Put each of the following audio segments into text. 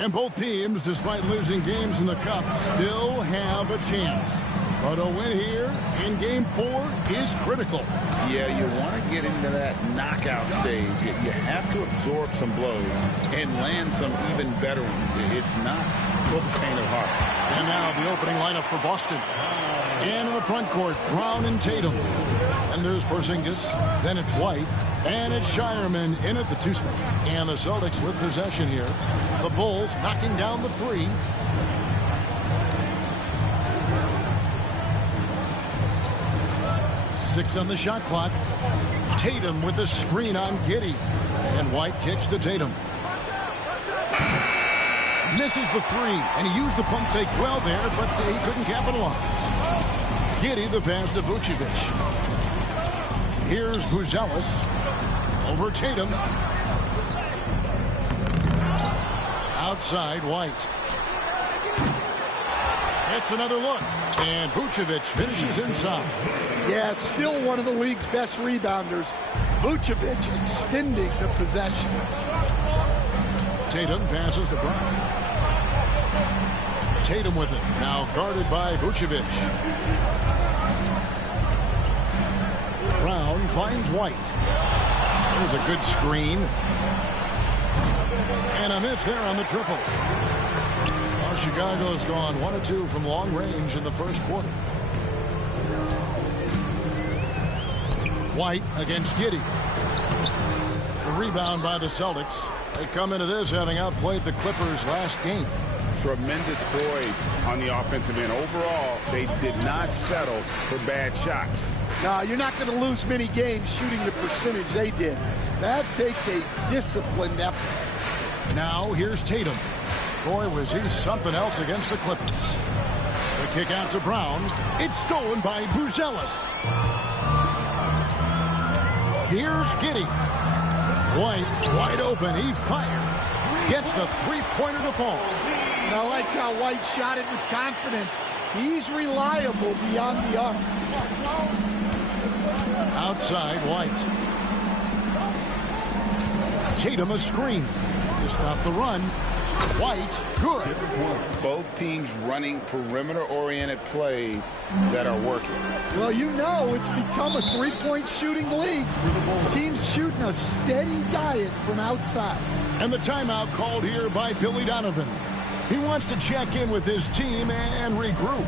And both teams, despite losing games in the Cup, still have a chance. But a win here in Game 4 is critical. Yeah, you want to get into that knockout stage. You have to absorb some blows and land some even better ones. It's not for the faint of heart. And now the opening lineup for Boston. And in the front court, Brown and Tatum. And there's Porzingis. Then it's White. And it's Shireman in at the 2 spot. And the Celtics with possession here. The Bulls knocking down the 3. Six on the shot clock. Tatum with the screen on Giddey. And White kicks to Tatum. Misses the 3, and he used the pump fake well there, but he couldn't capitalize. Giddey the pass to Vucevic. Here's Buzelis over Tatum. Outside White. It's another look, and Vucevic finishes inside. Yeah, still one of the league's best rebounders. Vucevic extending the possession. Tatum passes to Brown. Tatum with it, now guarded by Vucevic. Brown finds White. There's a good screen. And a miss there on the triple. Well, Chicago's gone 1 of 2 from long range in the first quarter. White against Giddey. The rebound by the Celtics. They come into this having outplayed the Clippers last game. Tremendous poise on the offensive end. Overall, they did not settle for bad shots. No, you're not going to lose many games shooting the percentage they did. That takes a disciplined effort. Now here's Tatum. Boy, was he something else against the Clippers. The kick out to Brown. It's stolen by Buzelis. Here's Giddey. White wide open. He fires. Gets the three-pointer to fall. And I like how White shot it with confidence. He's reliable beyond the arc. Outside White. Tatum a screen to stop the run. White, good. Both teams running perimeter-oriented plays that are working. Well, you know it's become a three-point shooting league. Teams shooting a steady diet from outside. And the timeout called here by Billy Donovan. He wants to check in with his team and regroup.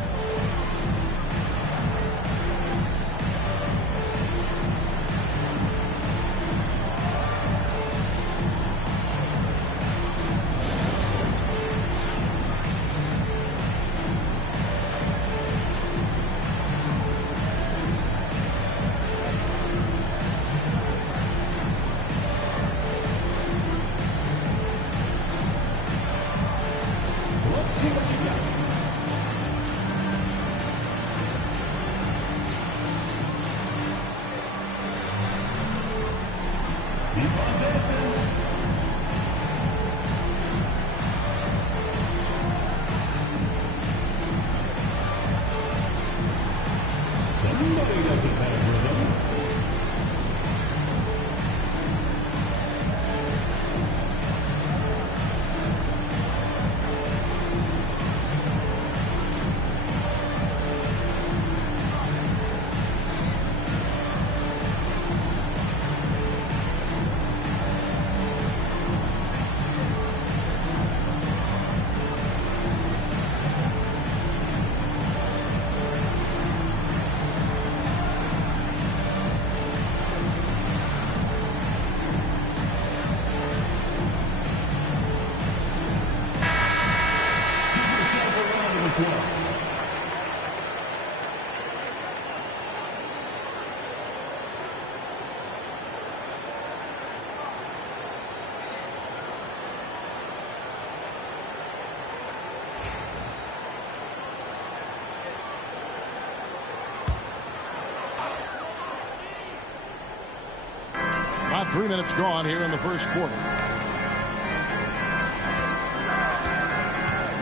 About 3 minutes gone here in the first quarter.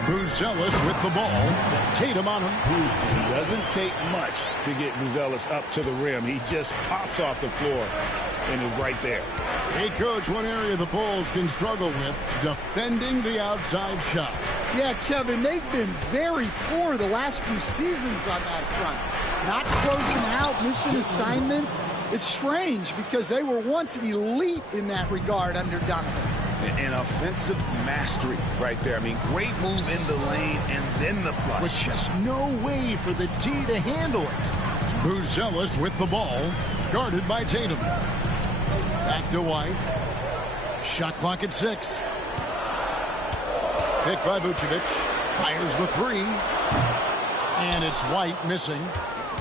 Buzelis with the ball. Tatum on him. It doesn't take much to get Buzelis up to the rim. He just pops off the floor and is right there. Hey, Coach, one area the Bulls can struggle with, defending the outside shot. Yeah, Kevin, they've been very poor the last few seasons on that front. Not closing out, missing assignments. It's strange because they were once elite in that regard under Donovan. An offensive mastery right there. I mean, great move in the lane and then the flush. With just no way for the D to handle it. Buzelis with the ball, guarded by Tatum. Back to White. Shot clock at 6. Picked by Vucevic. Fires the 3. And it's White missing.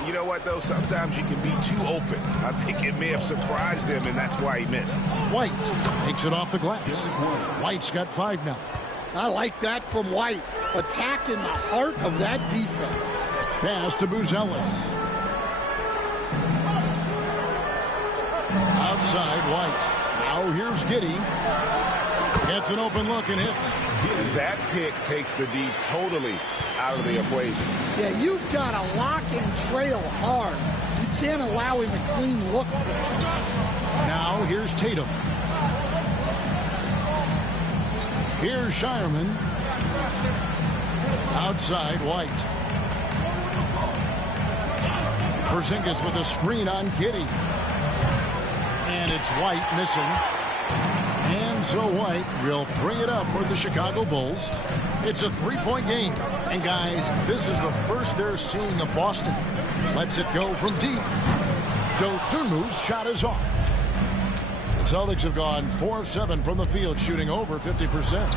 You know what, though? Sometimes you can be too open. I think it may have surprised him, and that's why he missed. White takes it off the glass. White's got 5 now. I like that from White. Attacking the heart of that defense. Pass to Buzelis. Outside White. Now here's Giddey. Gets an open look and hits. That pick takes the D totally out of the equation. Yeah, you've got to lock and trail hard. You can't allow him a clean look. Now here's Tatum. Here's Shireman. Outside White. Porzingis with a screen on Giddey. And it's White missing. And so White will bring it up for the Chicago Bulls. It's a 3-point game. And guys, this is the first they're seeing of Boston. Lets it go from deep. Dosunmu's shot is off. The Celtics have gone 4 of 7 from the field, shooting over 50%.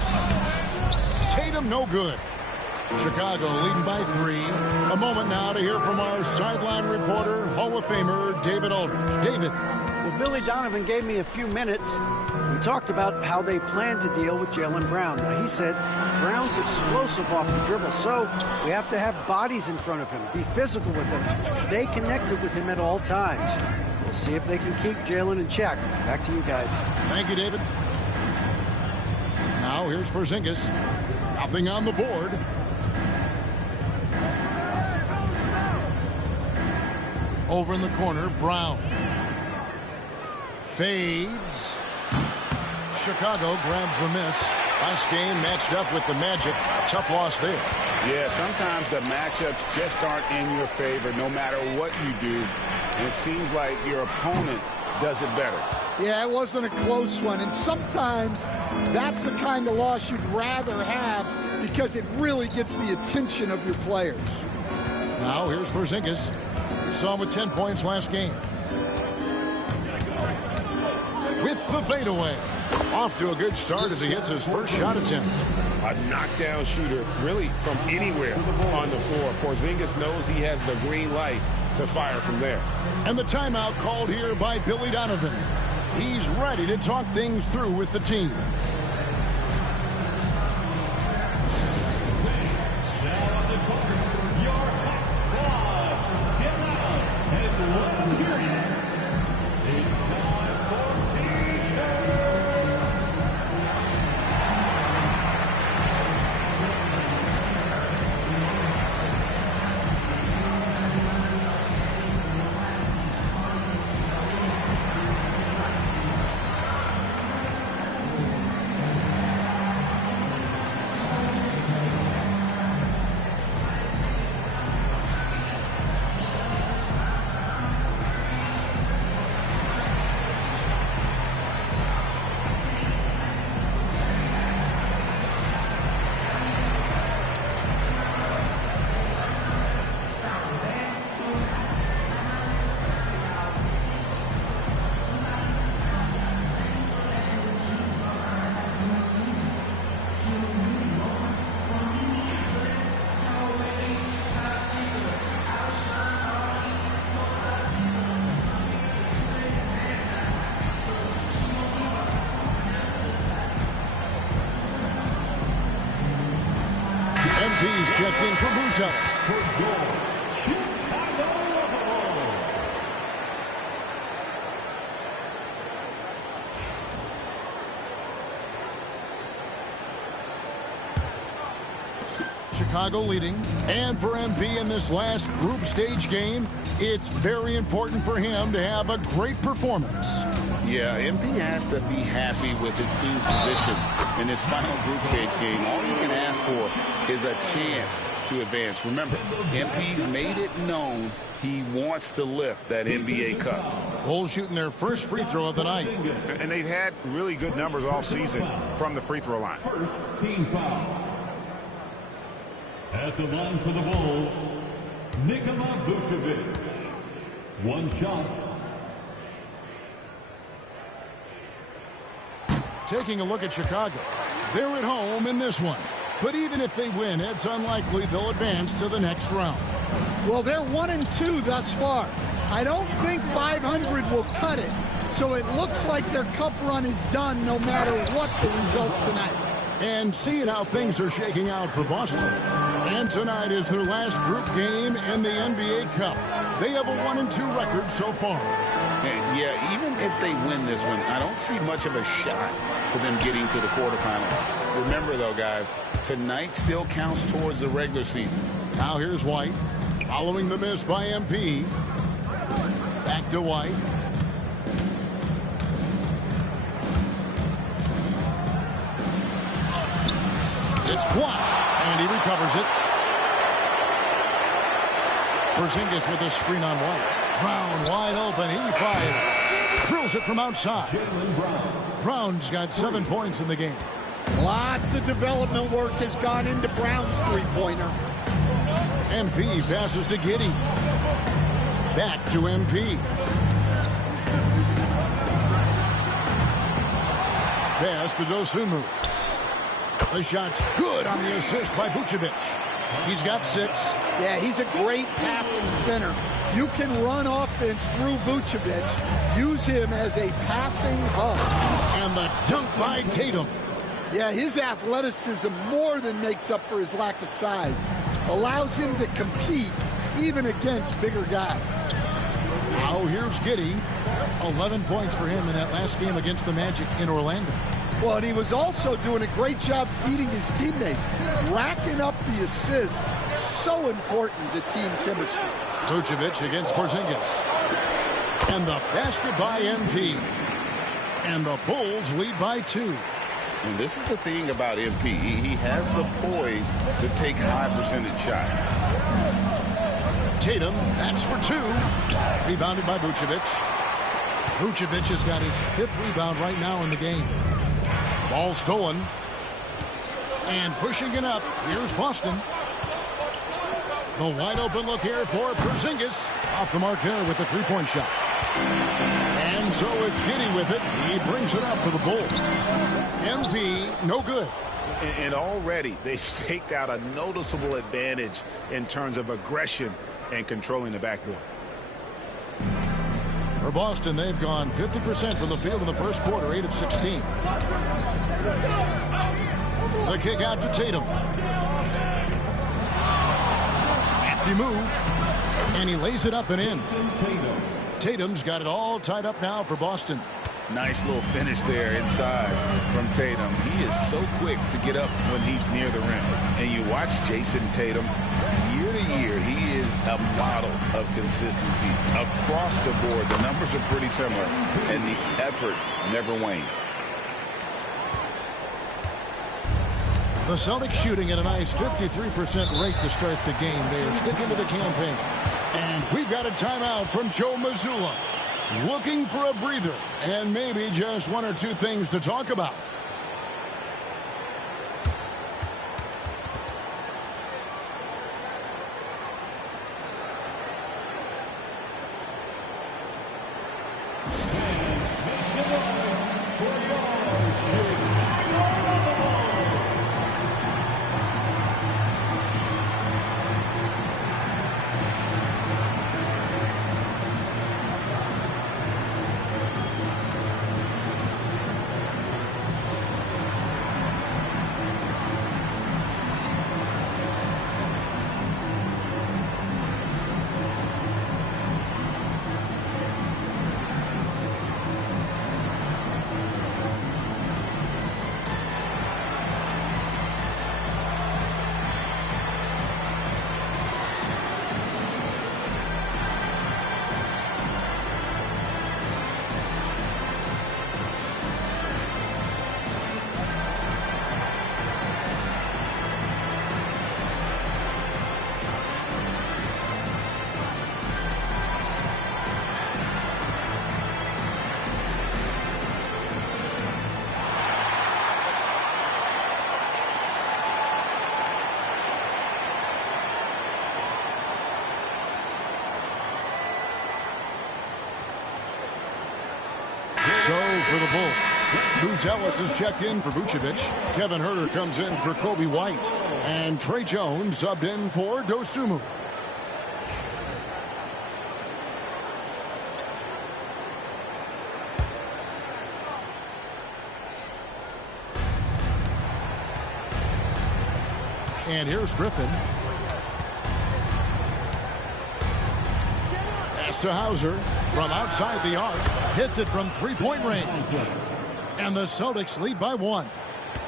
Tatum no good. Chicago leading by 3. A moment now to hear from our sideline reporter, Hall of Famer David Aldridge. David. Well, Billy Donovan gave me a few minutes. We talked about how they plan to deal with Jaylen Brown. Now, he said Brown's explosive off the dribble, so we have to have bodies in front of him, be physical with him, stay connected with him at all times. We'll see if they can keep Jaylen in check. Back to you guys. Thank you, David. Now here's Porzingis. Nothing on the board. Over in the corner, Brown. Fades. Chicago grabs the miss. Last game matched up with the Magic. A tough loss there. Yeah, sometimes the matchups just aren't in your favor no matter what you do. And it seems like your opponent does it better. Yeah, it wasn't a close one. And sometimes that's the kind of loss you'd rather have because it really gets the attention of your players. Now here's Porzingis. We saw him with 10 points last game. With the fadeaway. Off to a good start as he hits his first shot attempt. A knockdown shooter, really, from anywhere on the floor. Porzingis knows he has the green light to fire from there. And the timeout called here by Billy Donovan. He's ready to talk things through with the team. MP's checked in for Buzelis. Chicago leading. And for MP in this last group stage game, it's very important for him to have a great performance. Yeah, MP has to be happy with his team's position in this final group stage game. All you can ask for is a chance to advance. Remember, MP's made it known he wants to lift that NBA Cup. Bulls shooting their first free throw of the night. And they've had really good numbers all season from the free throw line. First team foul. At the line for the Bulls, Nikola Vucevic. One shot. Taking a look at Chicago. They're at home in this one. But even if they win, it's unlikely they'll advance to the next round. Well, they're 1-2 thus far. I don't think 500 will cut it. So it looks like their cup run is done no matter what the result tonight. And seeing how things are shaking out for Boston. And tonight is their last group game in the NBA Cup. They have a 1-2 record so far. And yeah, even if they win this one, I don't see much of a shot for them getting to the quarterfinals. Remember, though, guys, tonight still counts towards the regular season. Now here's White. Following the miss by MP. Back to White. It's blocked, and he recovers it. Porzingis with a screen on White. Brown wide open. He fires. Drills it from outside. Brown's got 7 points in the game. Lots of development work has gone into Brown's three-pointer. MP passes to Giddey. Back to MP. Pass to Dosunmu. The shot's good on the assist by Vucevic. He's got 6. Yeah, he's a great passing center. You can run offense through Vucevic. Use him as a passing hub. And the dunk by Tatum. Yeah, his athleticism more than makes up for his lack of size. Allows him to compete even against bigger guys. Now here's Giddey. 11 points for him in that last game against the Magic in Orlando. Well, and he was also doing a great job feeding his teammates. Racking up the assists. So important to team chemistry. Vucevic against Porzingis. And the basket by MP. And the Bulls lead by 2. And this is the thing about MP. He has the poise to take high percentage shots. Tatum, that's for 2. Rebounded by Vucevic. Vucevic has got his 5th rebound right now in the game. Ball stolen. And pushing it up. Here's Boston. The wide open look here for Porzingis. Off the mark there with the 3-point shot. And so it's Giddey with it. He brings it up for the Bulls. MP, no good. And already they've staked out a noticeable advantage in terms of aggression and controlling the backboard. For Boston, they've gone 50% from the field in the first quarter, 8 of 16. The kick out to Tatum. Crafty move. And he lays it up and in. Tatum's got it all tied up now for Boston. Nice little finish there inside from Tatum. He is so quick to get up when he's near the rim. And you watch Jason Tatum, year to year, he is a model of consistency. Across the board, the numbers are pretty similar, and the effort never wanes. The Celtics shooting at a nice 53% rate to start the game. They are sticking to the campaign. And we've got a timeout from Joe Mazzulla. Looking for a breather and maybe just 1 or 2 things to talk about. So for the Bulls, Bruce Ellis is checked in for Vucevic. Kevin Huerter comes in for Kobe White. And Trey Jones subbed in for Dosunmu. And here's Griffin. Pass to Hauser from outside the arc. Hits it from three-point range. And the Celtics lead by 1.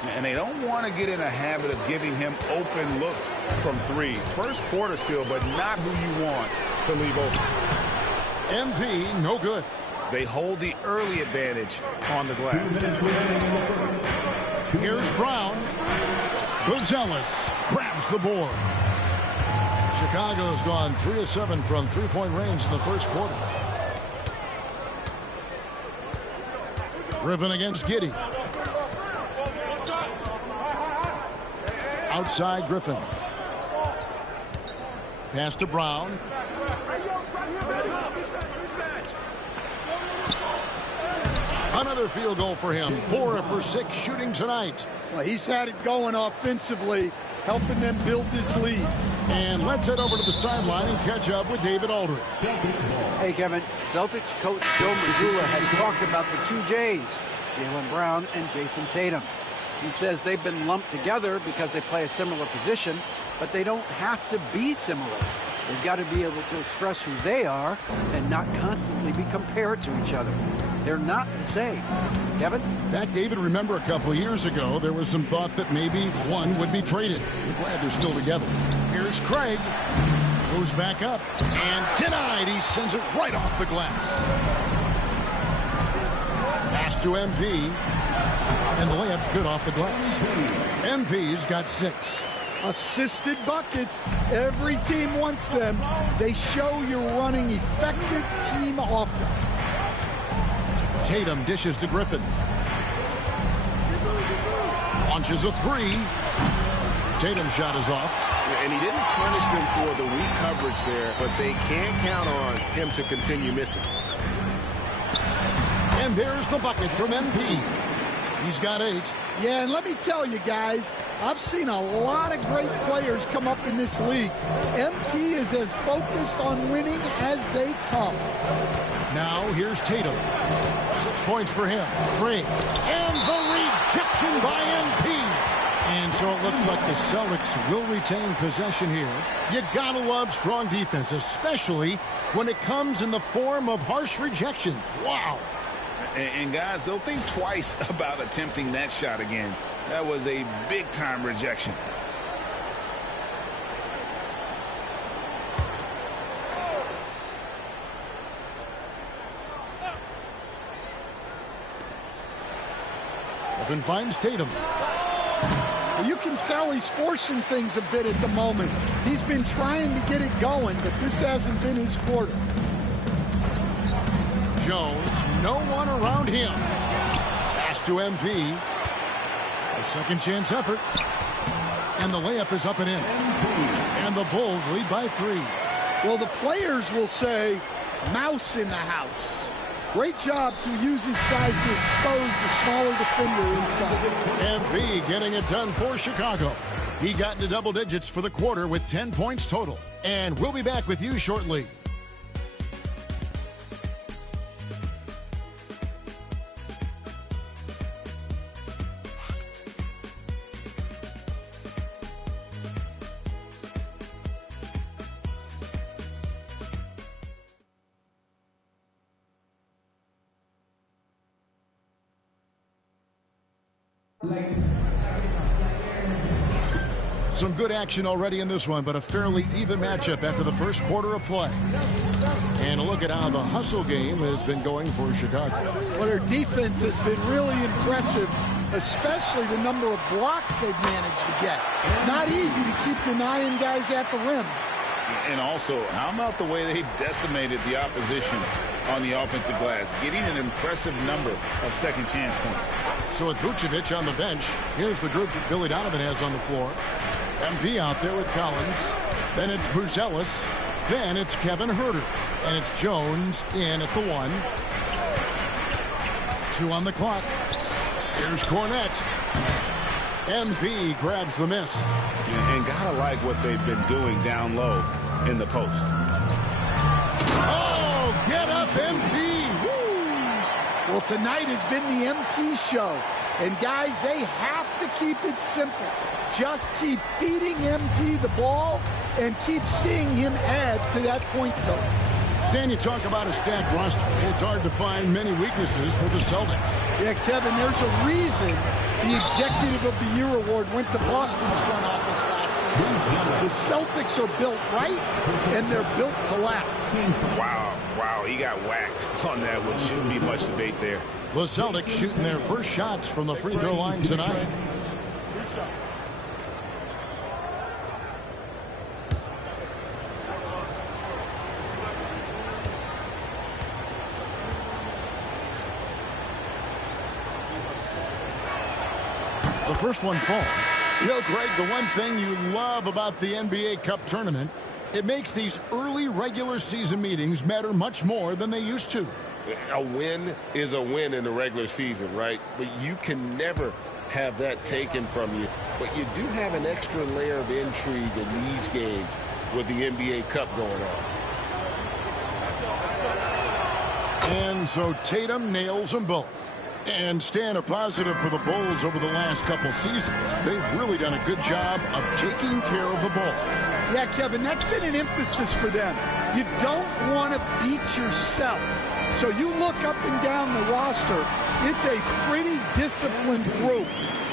And they don't want to get in a habit of giving him open looks from 3. First quarter still, but not who you want to leave open. MP, no good. They hold the early advantage on the glass. Here's Brown. Buzelis grabs the board. Chicago's gone 3 of 7 from three-point range in the first quarter. Griffin against Giddey. Outside Griffin. Pass to Brown. Another field goal for him. 4 for 6 shooting tonight. Well, he's had it going offensively, helping them build this lead. And let's head over to the sideline and catch up with David Aldridge. Hey, Kevin. Celtics coach Joe Mazzulla has talked about the 2 J's, Jaylen Brown and Jason Tatum. He says they've been lumped together because they play a similar position, but they don't have to be similar. They've got to be able to express who they are and not constantly be compared to each other. They're not the same. Kevin? That, David, remember a couple of years ago, there was some thought that maybe one would be traded. We're glad they're still together. Here's Craig. Goes back up. And denied. He sends it right off the glass. Pass to MP. And the layup's good off the glass. MP's got 6. Assisted buckets. Every team wants them. They show you're running effective team offense. Tatum dishes to Griffin. Launches a 3. Tatum's shot is off. And he didn't punish them for the weak coverage there, but they can't count on him to continue missing. And there's the bucket from MP. He's got 8. Yeah, and let me tell you guys, I've seen a lot of great players come up in this league. MP is as focused on winning as they come. Now here's Tatum. 6 points for him. 3. And the rejection by MP. And so it looks like the Celtics will retain possession here. You gotta love strong defense, especially when it comes in the form of harsh rejections. Wow. And guys, they'll think twice about attempting that shot again. That was a big-time rejection. Griffin finds Tatum. Well, you can tell he's forcing things a bit at the moment. He's been trying to get it going, but this hasn't been his quarter. Jones, no one around him. Pass to MP. A second chance effort. And the layup is up and in. And the Bulls lead by 3. Well, the players will say, mouse in the house. Great job to use his size to expose the smaller defender inside. MP getting it done for Chicago. He got into double digits for the quarter with 10 points total. And we'll be back with you shortly. Some good action already in this one, but a fairly even matchup after the first quarter of play. And a look at how the hustle game has been going for Chicago. Well, their defense has been really impressive, especially the number of blocks they've managed to get. It's not easy to keep denying guys at the rim. And also, how about the way they decimated the opposition on the offensive glass, getting an impressive number of second chance points. So with Vucevic on the bench, here's the group that Billy Donovan has on the floor. MP out there with Collins. Then it's Buzelis. Then it's Kevin Huerter. And it's Jones in at the 1. 2 on the clock. Here's Cornette. MP grabs the miss. And gotta like what they've been doing down low in the post. Oh, get up, MP. Woo! Well, tonight has been the MP show. And, guys, they have to keep it simple. Just keep feeding MP the ball and keep seeing him add to that point total. Stan, you talk about a stacked roster. It's hard to find many weaknesses for the Celtics. Yeah, Kevin, there's a reason the Executive of the Year award went to Boston's front office last season. The Celtics are built right, and they're built to last. Wow, he got whacked on that one. Shouldn't be much debate there. The Celtics shooting their first shots from the free throw line tonight. The first one falls. You know, Greg, the one thing you love about the NBA Cup tournament, it makes these early regular season meetings matter much more than they used to. A win is a win in the regular season, right? But you can never have that taken from you. But you do have an extra layer of intrigue in these games with the NBA Cup going on. And so Tatum nails them both. And Stan, a positive for the Bulls over the last couple seasons. They've really done a good job of taking care of the ball. Yeah, Kevin, that's been an emphasis for them. You don't want to beat yourself. So you look up and down the roster, it's a pretty disciplined group.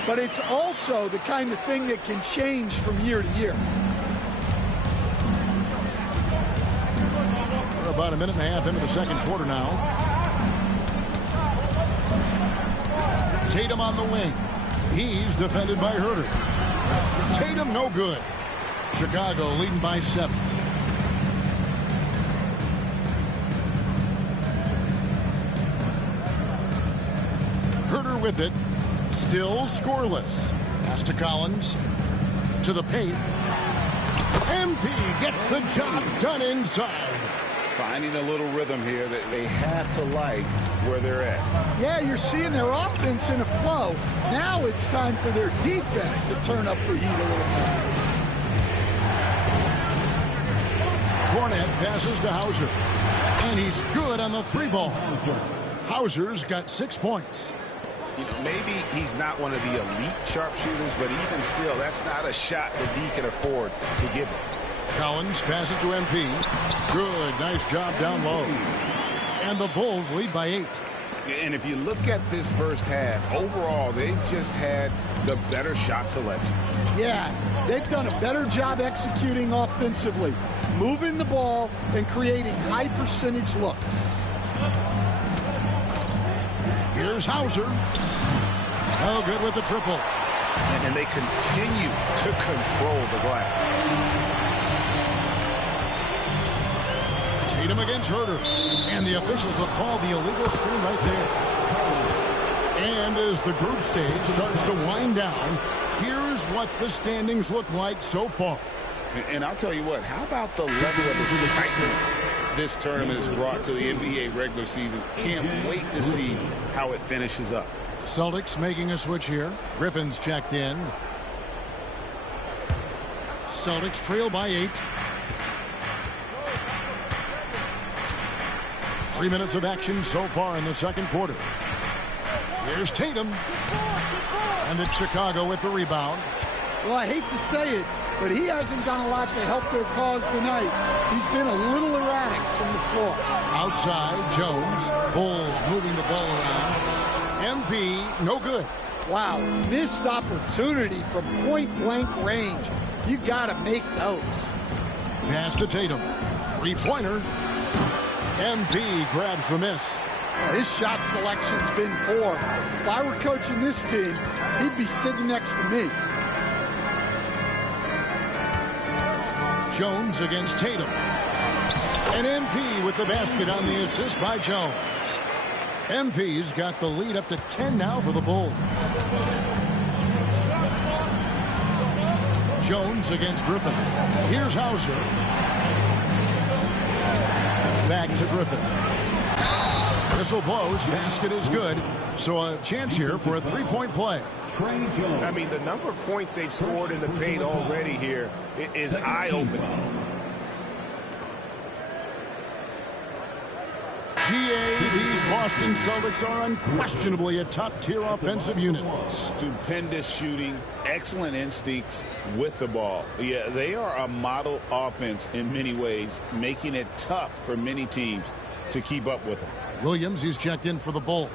But it's also the kind of thing that can change from year to year. We're about a minute and a half into the second quarter now. Tatum on the wing. He's defended by Herter. Tatum no good. Chicago leading by 7. Herter with it. Still scoreless. Pass to Collins. To the paint. MP gets the job done inside. Finding a little rhythm here that they have to like where they're at. Yeah, you're seeing their offense in a flow. Now it's time for their defense to turn up the heat a little bit. Cornette passes to Hauser. And he's good on the 3-ball. Hauser's got 6 points. You know, maybe he's not one of the elite sharpshooters, but even still, that's not a shot that he can afford to give him. Collins passes to MP. Good, nice job down low. And the Bulls lead by 8. And if you look at this first half, overall, they've just had the better shot selection. Yeah, they've done a better job executing offensively, moving the ball and creating high percentage looks. Here's Hauser. Oh, good with the triple. And they continue to control the glass. Tatum against Herter. And the officials will call the illegal screen right there. And as the group stage starts to wind down, here's what the standings look like so far. And I'll tell you what, how about the level of excitement this tournament has brought to the NBA regular season? Can't wait to see how it finishes up. Celtics making a switch here. Griffin's checked in. Celtics trail by 8. 3 minutes of action so far in the second quarter. Here's Tatum. And it's Chicago with the rebound. Well, I hate to say it, but he hasn't done a lot to help their cause tonight. He's been a little erratic from the floor. Outside, Jones. Bulls moving the ball around. MP, no good. Wow, missed opportunity from point-blank range. You got to make those. Pass to Tatum. Three-pointer. MP grabs the miss. His shot selection's been poor. If I were coaching this team, he'd be sitting next to me. Jones against Tatum. And MP with the basket on the assist by Jones. MP's got the lead up to 10 now for the Bulls. Jones against Griffin. Here's Hauser. Back to Griffin. Whistle blows. Basket is good. So a chance here for a three-point play. I mean, the number of points they've scored in the paint already here is eye-opening. These Boston Celtics are unquestionably a top-tier offensive unit. Stupendous shooting, excellent instincts with the ball. Yeah, they are a model offense in many ways, making it tough for many teams to keep up with them. Williams, he's checked in for the Bulls.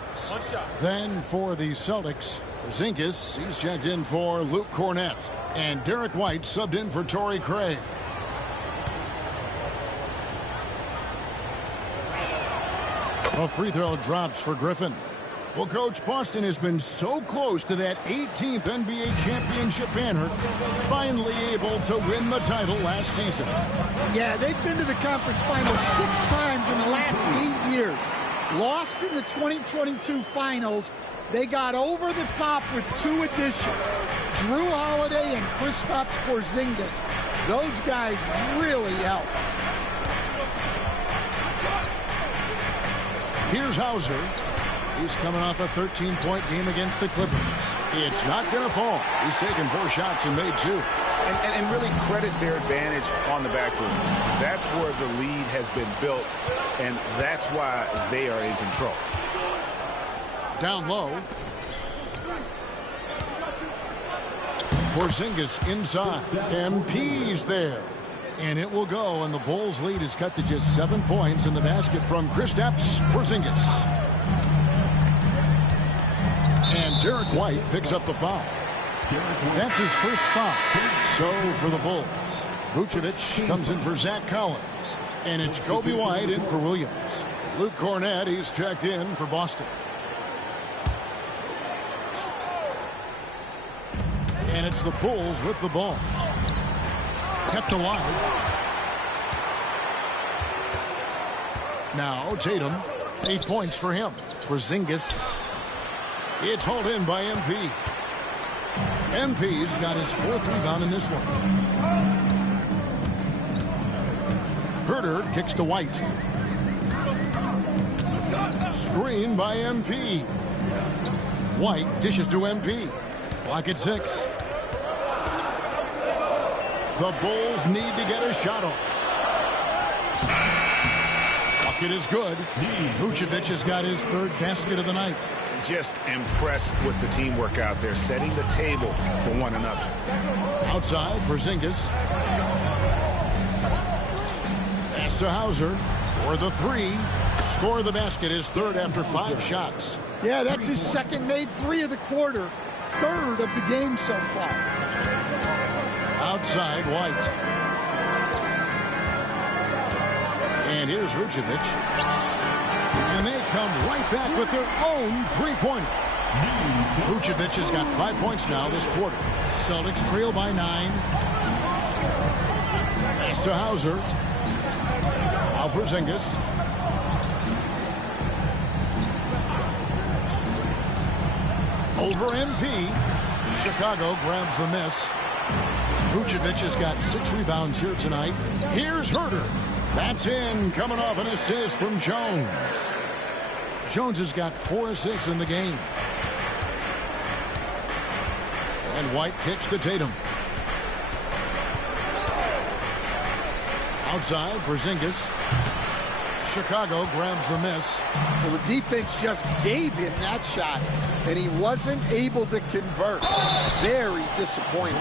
Then for the Celtics, Porzingis, he's checked in for Luke Cornett. And Derek White subbed in for Torrey Craig. A free throw drops for Griffin. Well, Coach, Boston has been so close to that 18th NBA championship banner, finally able to win the title last season. Yeah, they've been to the conference finals 6 times in the last 8 years. Lost in the 2022 finals. They got over the top with 2 additions. Drew Holiday and Kristaps Porzingis. Those guys really helped. Here's Hauser. He's coming off a 13-point game against the Clippers. It's not going to fall. He's taken 4 shots and made 2. And really credit their advantage on the back room. That's where the lead has been built, and that's why they are in control. Down low. Porzingis inside. MP's there. And it will go, and the Bulls' lead is cut to just 7 points in the basket from Kristaps Porzingis. And Derek White picks up the foul. That's his first foul. So for the Bulls, Vucevic comes in for Zach Collins. And it's Kobe White in for Williams. Luke Cornett, he's checked in for Boston. And it's the Bulls with the ball. Kept alive. Now Tatum, 8 points for him. Porzingis. It's hauled in by MP. MP's got his 4th rebound in this one. Herter kicks to White. Screen by MP. White dishes to MP. Block at 6. The Bulls need to get a shot off. Bucket is good. Vucevic has got his 3rd basket of the night. Just impressed with the teamwork out there, setting the table for one another. Outside, Porzingis. Pass to Hauser for the 3. Score the basket, his 3rd after 5 shots. Yeah, that's his 2nd made 3 of the quarter. 3rd of the game so far. Outside, White. And here's Vucevic. And they come right back with their own 3-pointer. Vucevic has got 5 points now this quarter. Celtics trail by 9. Pass to Hauser. Now Porzingis. Over MP. Chicago grabs the miss. Vucevic has got 6 rebounds here tonight. Here's Herter. That's in, coming off an assist from Jones. Jones has got 4 assists in the game. And White kicks to Tatum. Outside, Porzingis. Chicago grabs the miss. Well, the defense just gave him that shot, and he wasn't able to convert. Very disappointing.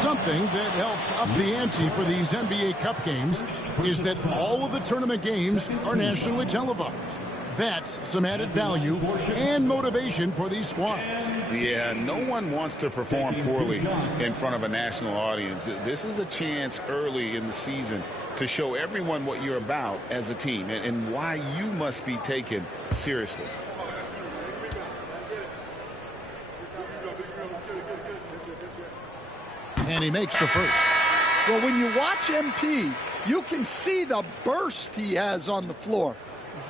Something that helps up the ante for these NBA Cup games is that all of the tournament games are nationally televised. That's some added value and motivation for these squads. Yeah, no one wants to perform poorly in front of a national audience. This is a chance early in the season to show everyone what you're about as a team and why you must be taken seriously. And he makes the first. Well, when you watch MP, you can see the burst he has on the floor.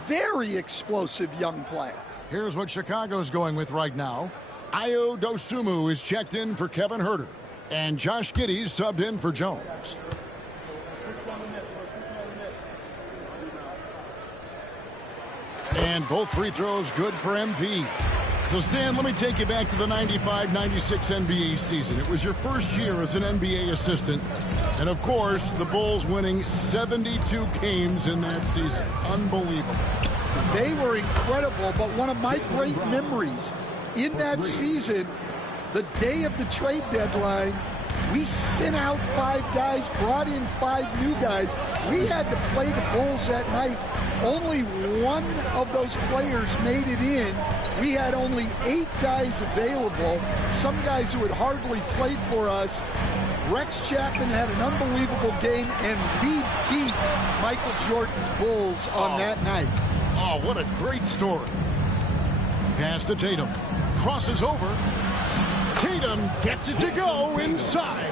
Very explosive young player. Here's what Chicago's going with right now. Ayo Dosunmu is checked in for Kevin Herter. And Josh Giddey's subbed in for Jones. And both free throws good for MP. So, Stan, let me take you back to the 95-96 NBA season. It was your first year as an NBA assistant. And, of course, the Bulls winning 72 games in that season. Unbelievable. They were incredible, but one of my great memories in that season, the day of the trade deadline, we sent out 5 guys, brought in 5 new guys. We had to play the Bulls that night. Only one of those players made it in. We had only 8 guys available, some guys who had hardly played for us. Rex Chapman had an unbelievable game, and we beat Michael Jordan's Bulls on that night. Oh, what a great story. Pass to Tatum. Crosses over. Tatum gets it to go inside.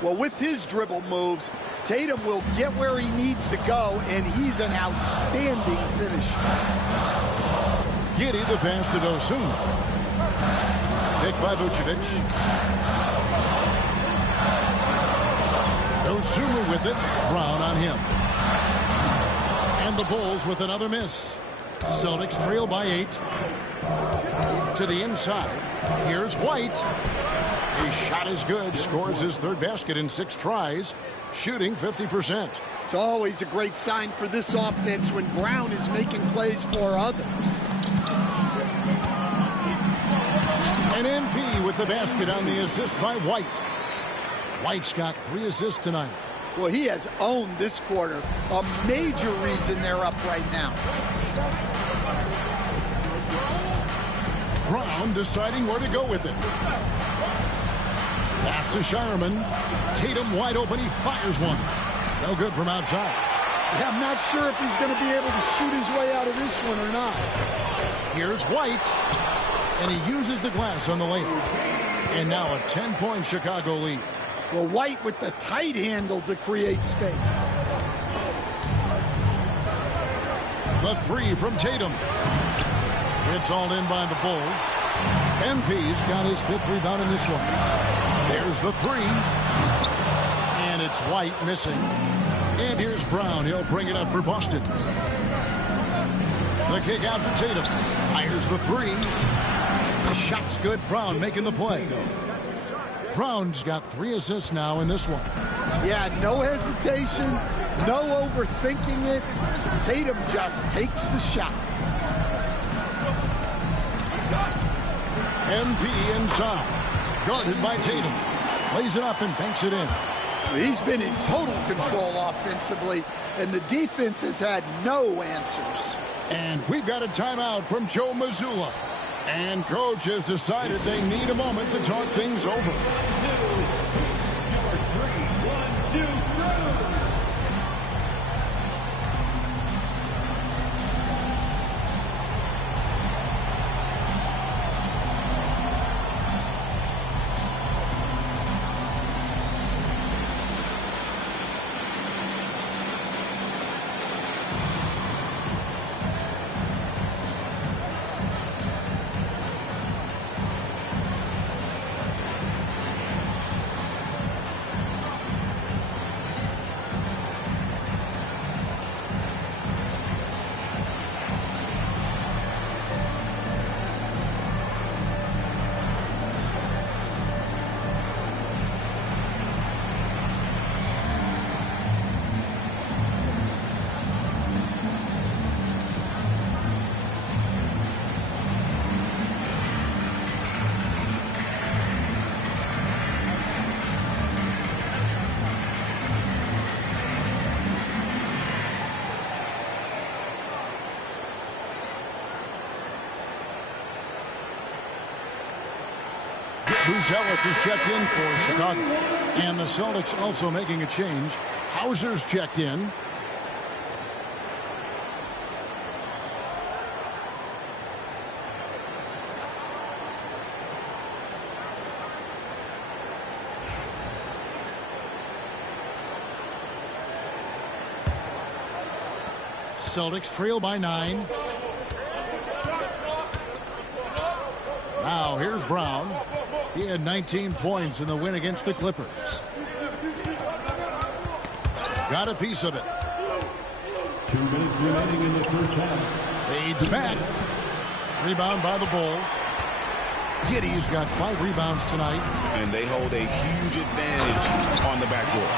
Well, with his dribble moves, Tatum will get where he needs to go, and he's an outstanding finisher. Giddey the pass to Dosun. Picked by Vucevic. Dosun with it. Brown on him. And the Bulls with another miss. Celtics trail by 8. To the inside. Here's White. His shot is good. Scores his 3rd basket in 6 tries. Shooting 50%. It's always a great sign for this offense when Brown is making plays for others. And MP with the basket on the assist by White. White's got 3 assists tonight. Well, he has owned this quarter. A major reason they're up right now. Brown deciding where to go with it. Pass to Shireman. Tatum wide open. He fires one. No good from outside. Yeah, I'm not sure if he's going to be able to shoot his way out of this one or not. Here's White. And he uses the glass on the layup. And now a 10-point Chicago lead. Well, White with the tight handle to create space. The 3 from Tatum. It's all in by the Bulls. MP's got his 5th rebound in this one. There's the 3. And it's White missing. And here's Brown. He'll bring it up for Boston. The kick out to Tatum. Fires the 3. The shot's good. Brown making the play. Brown's got 3 assists now in this one. Yeah, no hesitation, no overthinking it. Tatum just takes the shot. MP inside. Guarded by Tatum. Lays it up and banks it in. He's been in total control offensively, and the defense has had no answers. And we've got a timeout from Joe Mazzulla. And coach has decided they need a moment to talk things over. 3, 1, 2. Bruce Ellis is checked in for Chicago. And the Celtics also making a change. Hauser's checked in. Celtics trail by 9. Now here's Brown. He had 19 points in the win against the Clippers. Got a piece of it. 2 minutes remaining in the first half. Fades back. Rebound by the Bulls. Giddey's got 5 rebounds tonight. And they hold a huge advantage on the backboard.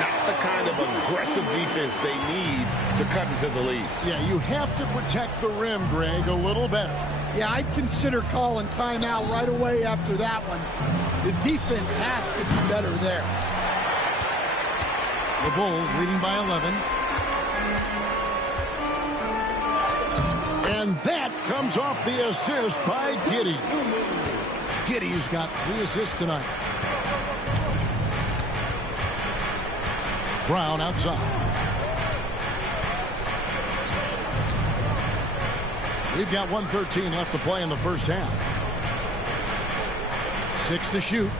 Not the kind of aggressive defense they need to cut into the lead. Yeah, you have to protect the rim, Greg, a little better. Yeah, I'd consider calling timeout right away after that one. The defense has to be better there. The Bulls leading by 11. And that comes off the assist by Giddey. Giddey's got 3 assists tonight. Brown outside. We've got 1:13 left to play in the first half. 6 to shoot.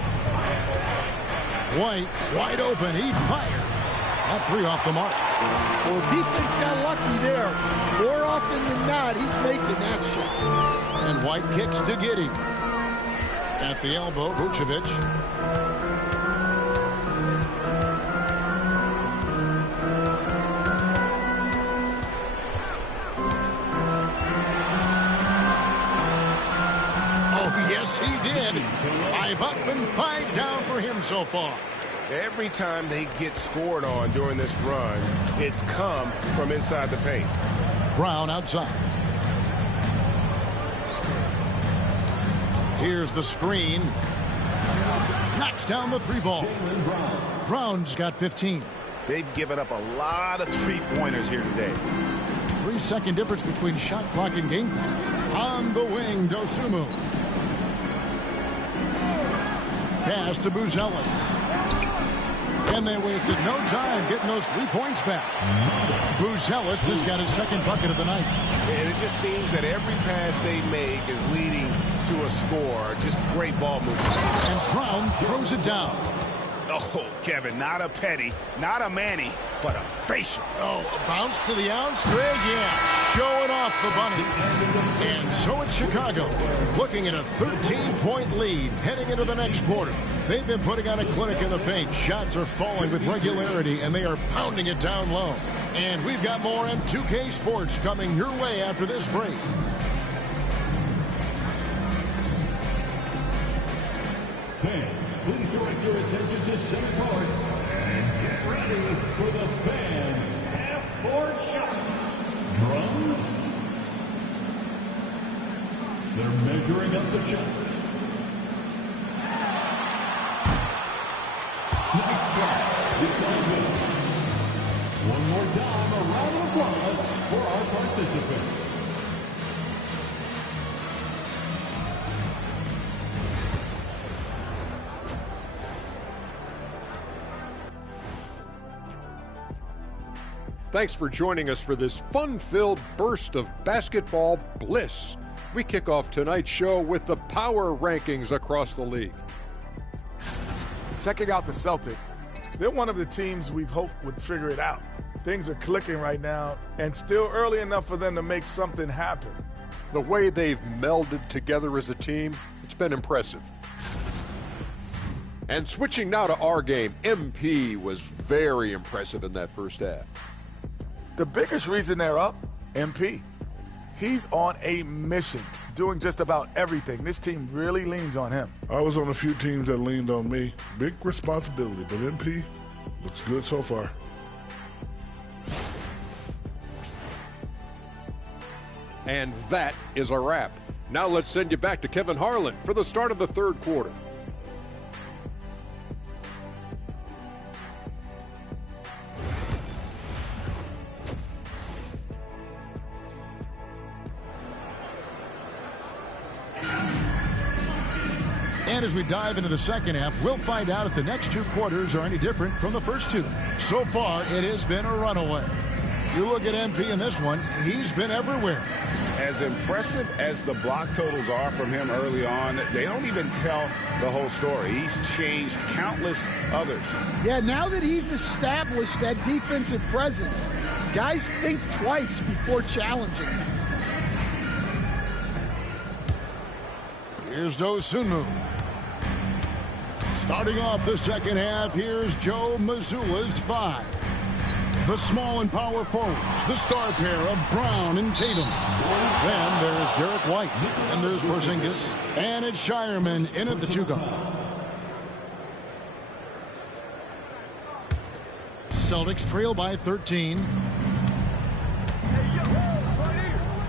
White wide open. He fires. That 3 off the mark. Well, defense got lucky there. More often than not, he's making that shot. And White kicks to Giddey. At the elbow, Vucevic. Oh, yes, he did. 5 up and 5 down for him so far. Every time they get scored on during this run, it's come from inside the paint. Brown outside. Here's the screen. Knocks down the 3 ball. Brown's got 15. They've given up a lot of 3-pointers here today. 3-second difference between shot clock and game clock. On the wing, Dosunmu. Pass to Buzelis. And they wasted no time getting those 3 points back. Buzelis has got his 2nd bucket of the night. And it just seems that every pass they make is leading to a score. Just great ball movement. And Brown throws it down. Oh, Kevin, not a petty, not a Manny, but a facial. Oh, a bounce to the ounce, Greg? Yeah, showing off the bunny. And so it's Chicago, looking at a 13-point lead heading into the next quarter. They've been putting on a clinic in the paint. Shots are falling with regularity, and they are pounding it down low. And we've got more M2K Sports coming your way after this break. Fans, please direct your attention to center court and get ready for the fan half-court shots. Drums. They're measuring up the shots. Nice shot. It's all good. One more time, a round of applause for our participants. Thanks for joining us for this fun-filled burst of basketball bliss. We kick off tonight's show with the power rankings across the league. Checking out the Celtics, they're one of the teams we've hoped would figure it out. Things are clicking right now, and still early enough for them to make something happen. The way they've melded together as a team, it's been impressive. And switching now to our game, MP was very impressive in that first half. The biggest reason they're up, MP. He's on a mission, doing just about everything. This team really leans on him. I was on a few teams that leaned on me. Big responsibility, but MP looks good so far. And that is a wrap. Now let's send you back to Kevin Harlan for the start of the third quarter. And as we dive into the second half, we'll find out if the next 2 quarters are any different from the first 2. So far, it has been a runaway. You look at MP in this one, he's been everywhere. As impressive as the block totals are from him early on, they don't even tell the whole story. He's changed countless others. Yeah, now that he's established that defensive presence, guys think twice before challenging him. Here's Dosunmu. Starting off the second half, here's Joe Mazzulla's 5. The small and power forwards, the star pair of Brown and Tatum. Then there's Derek White, and there's Porzingis, and it's Shireman in at the 2-guard. Celtics trail by 13.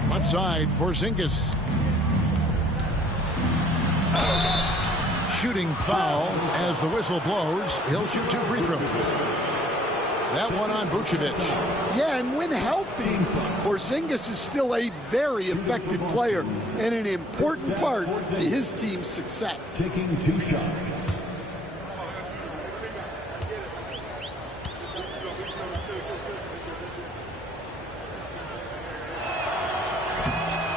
Left side, Porzingis. Shooting foul as the whistle blows. He'll shoot 2 free throws. That one on Vucevic. Yeah, and when healthy, Porzingis is still a very effective player and an important part to his team's success. Taking 2 shots.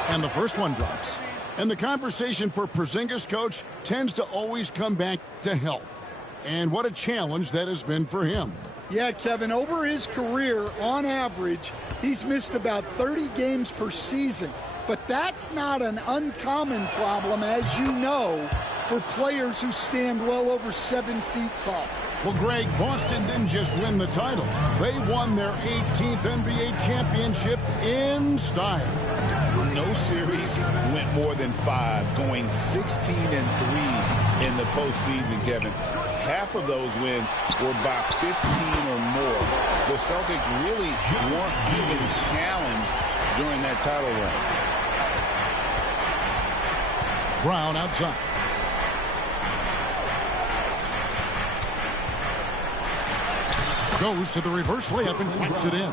And the first one drops. And the conversation for Porzingis, coach, tends to always come back to health. And what a challenge that has been for him. Yeah, Kevin, over his career, on average, he's missed about 30 games per season. But that's not an uncommon problem, as you know, for players who stand well over 7 feet tall. Well, Greg, Boston didn't just win the title. They won their 18th NBA championship in style. No series went more than 5, going 16-3 in the postseason, Kevin. Half of those wins were by 15 or more. The Celtics really weren't even challenged during that title run. Brown outside. Goes to the reverse layup and claps it in.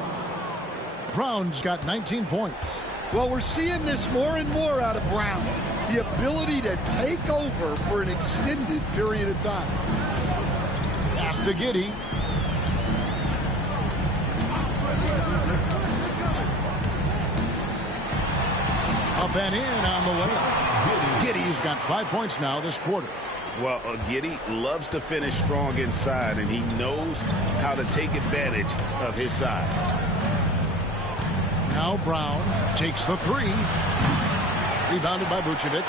Brown's got 19 points. Well, we're seeing this more and more out of Brown. The ability to take over for an extended period of time. Pass to Giddey. Up and in on the layup. Giddey's got 5 points now this quarter. Well, Giddey loves to finish strong inside, and he knows how to take advantage of his size. Now Brown takes the 3. Rebounded by Vucevic.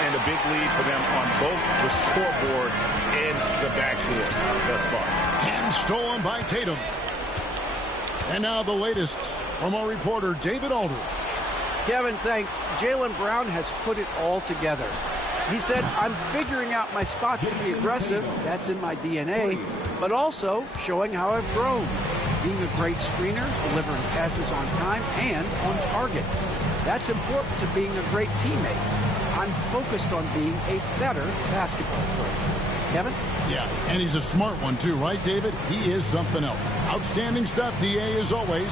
And a big lead for them on both the scoreboard and the backcourt thus far. And stolen by Tatum. And now the latest from our reporter, David Aldridge. Kevin, thanks. Jaylen Brown has put it all together. He said, I'm figuring out my spots to be aggressive. That's in my DNA. But also showing how I've grown. Being a great screener, delivering passes on time and on target. That's important to being a great teammate. I'm focused on being a better basketball player. Kevin? Yeah, and he's a smart one too, right, David? He is something else. Outstanding stuff, DA, as always.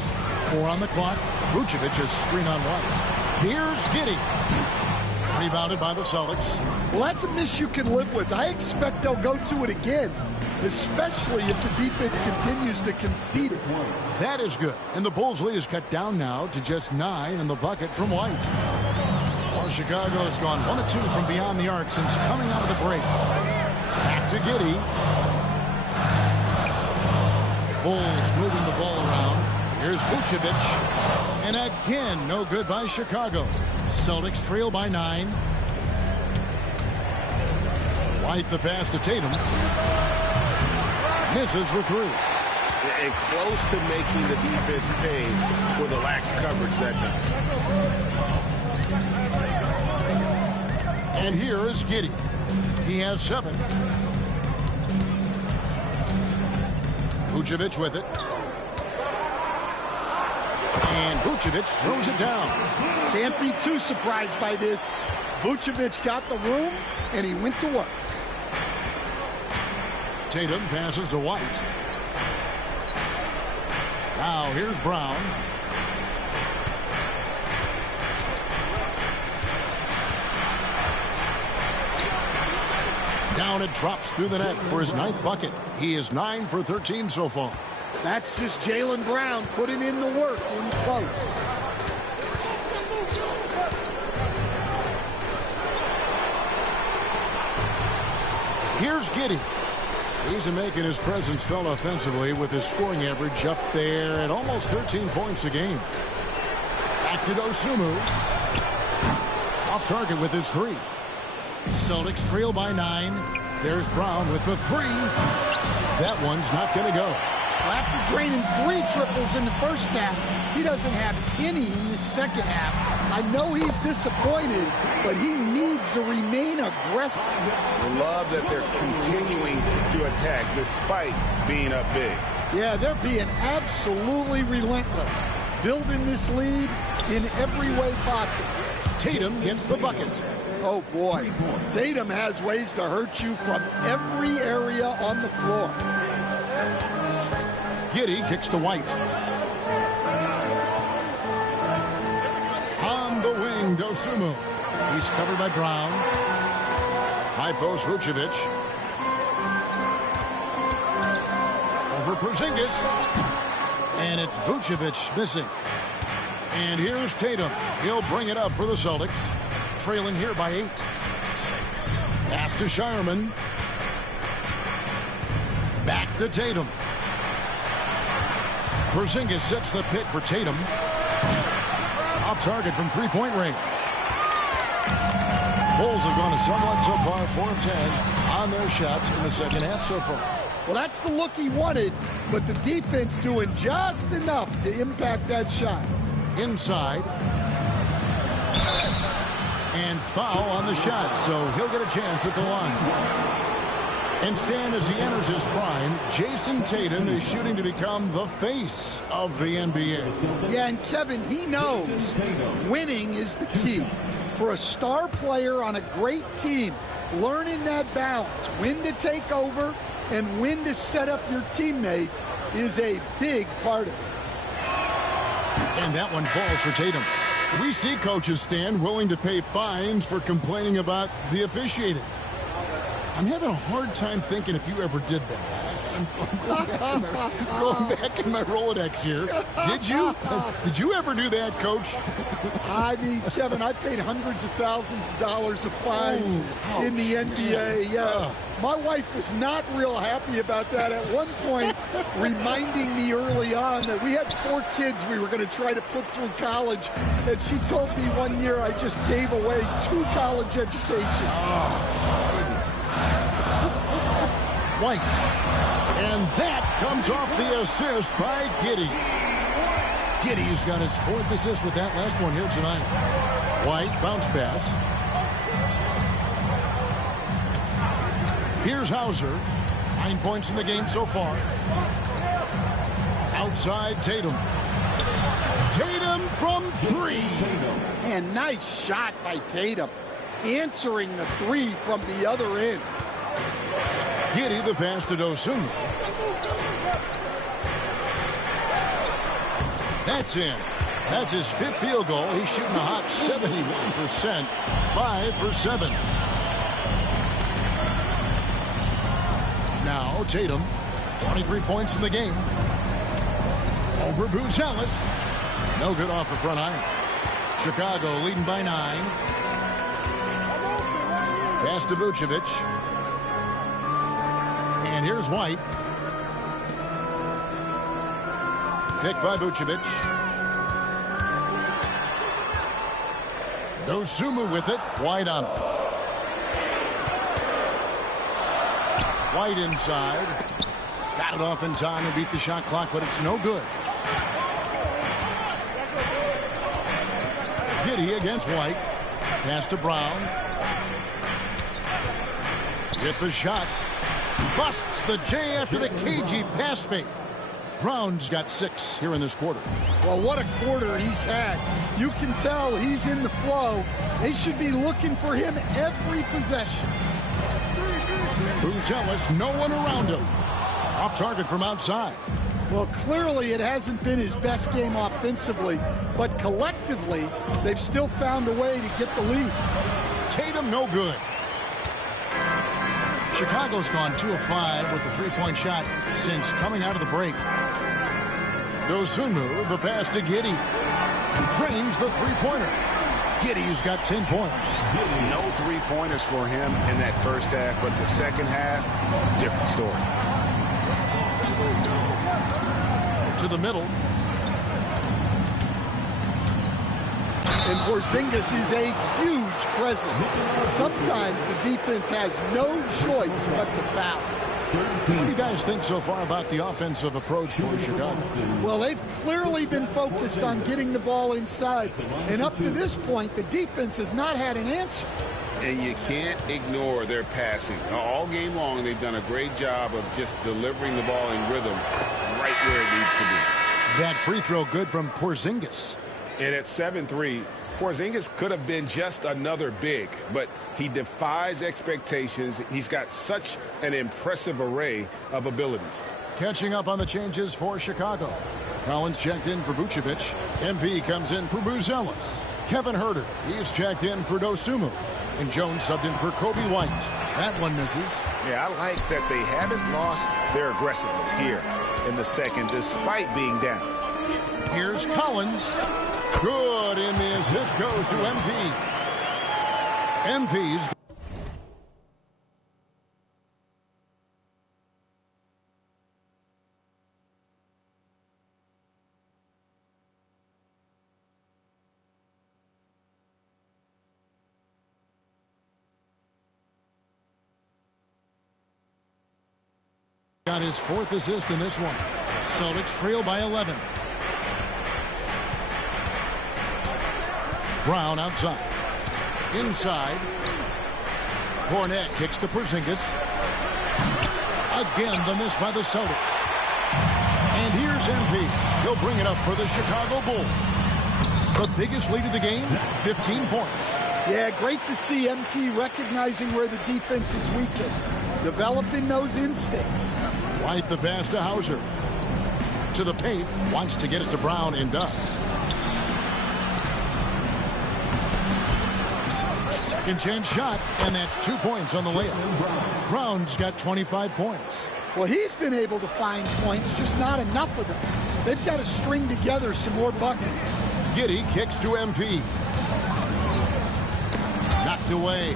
4 on the clock. Vucevic is screen on White. Here's Giddey. Rebounded by the Celtics. Well, that's a miss you can live with. I expect they'll go to it again, especially if the defense continues to concede it. That is good. And the Bulls' lead is cut down now to just 9 in the bucket from White. Well, Chicago has gone 1 of 2 from beyond the arc since coming out of the break. Back to Giddey. Bulls moving the ball around. Here's Vucevic. And again, no good by Chicago. Celtics trail by 9. White the pass to Tatum. Misses the 3. And close to making the defense pay for the lax coverage that time. And here is Giddey. He has 7. Vucevic with it. And Vucevic throws it down. Can't be too surprised by this. Vucevic got the room, and he went to work. Tatum passes to White. Now here's Brown. Down it drops through the net for his 9th bucket. He is 9 for 13 so far. That's just Jaylen Brown putting in the work in close. Here's Giddey. He's making his presence felt offensively with his scoring average up there at almost 13 points a game. Back to Dosunmu. Off target with his 3. Celtics trail by 9. There's Brown with the 3. That one's not going to go. Well, after draining 3 triples in the first half, he doesn't have any in the second half. I know he's disappointed, but he needs to remain aggressive. I love that they're continuing to attack despite being up big. Yeah, they're being absolutely relentless, building this lead in every way possible. Tatum gets the bucket. Oh, boy. Tatum has ways to hurt you from every area on the floor. Giddey kicks to White. On the wing, Dosunmu. He's covered by Brown. High post, Vucevic. Over Porzingis. And it's Vucevic missing. And here's Tatum. He'll bring it up for the Celtics. Trailing here by 8. Pass to Shireman. Back to Tatum. Porzingis sets the pick for Tatum. Off target from three-point range. Bulls have gone somewhat so far 4 of 10 on their shots in the second half so far. Well, that's the look he wanted, but the defense doing just enough to impact that shot. Inside. And foul on the shot, so he'll get a chance at the line. Instead, as he enters his prime, Jason Tatum is shooting to become the face of the NBA. Yeah, and Kevin, he knows winning is the key. For a star player on a great team, learning that balance, when to take over and when to set up your teammates, is a big part of it. And that one falls for Tatum. We see coaches stand willing to pay fines for complaining about the officiating. I'm having a hard time thinking if you ever did that. I'm going back in my Rolodex here. Did you? Did you ever do that, Coach? I mean, Kevin, I paid hundreds of thousands of dollars of fines in the NBA. Yeah. My wife was not real happy about that at one point, reminding me early on that we had 4 kids we were going to try to put through college. And she told me one year I just gave away 2 college educations. White. And that comes off the assist by Giddey. Giddey's got his 4th assist with that last one here tonight. White, bounce pass. Here's Hauser. 9 points in the game so far. Outside Tatum. Tatum from 3. And nice shot by Tatum. Answering the 3 from the other end. Giddey the pass to Dosunmu. That's in. That's his 5th field goal. He's shooting a hot 71%. 5 for 7. Now Tatum, 23 points in the game. Over Buzelis. No good off the front iron. Chicago leading by 9. Pass to Vucevic. And here's White. Picked by Vucevic. Dosunmu with it. White on it. White inside. Got it off in time and beat the shot clock, but it's no good. Giddey against White. Pass to Brown. Get the shot. Busts the J after the cagey pass fake. Brown's got 6 here in this quarter. Well, what a quarter he's had. You can tell he's in the flow. They should be looking for him every possession. Buzelis, no one around him. Off target from outside. Well, clearly it hasn't been his best game offensively, but collectively, they've still found a way to get the lead. Tatum, no good. Chicago's gone 2 of 5 with the 3-point shot since coming out of the break. Dosunmu, the pass to Giddey. Drains the 3-pointer. Giddey's got 10 points. No 3-pointers for him in that first half, but the second half, different story. To the middle. And Porzingis is a huge presence. Sometimes the defense has no choice but to foul. What do you guys think so far about the offensive approach for Chicago? Well, they've clearly been focused on getting the ball inside. And up to this point, the defense has not had an answer. And you can't ignore their passing. All game long, they've done a great job of just delivering the ball in rhythm right where it needs to be. That free throw good from Porzingis. And at 7-3, Porzingis could have been just another big, but he defies expectations. He's got such an impressive array of abilities. Catching up on the changes for Chicago. Collins checked in for Vucevic. MP comes in for Buzelis. Kevin Huerter, he's checked in for Dosunmu. And Jones subbed in for Kobe White. That one misses. Yeah, I like that they haven't lost their aggressiveness here in the second, despite being down. Here's Collins. Good, and the assist goes to MP. MP's got his fourth assist in this one. Celtics trail by 11. Brown outside. Inside. Cornet kicks to Porzingis. Again, the miss by the Celtics. And here's MP. He'll bring it up for the Chicago Bulls. The biggest lead of the game, 15 points. Yeah, great to see MP recognizing where the defense is weakest, developing those instincts. White the pass to Hauser. To the paint, wants to get it to Brown and does. Second chance shot, and that's 2 points on the layup. Brown's got 25 points. Well, he's been able to find points, just not enough of them. They've got to string together some more buckets. Giddey kicks to MP. Knocked away.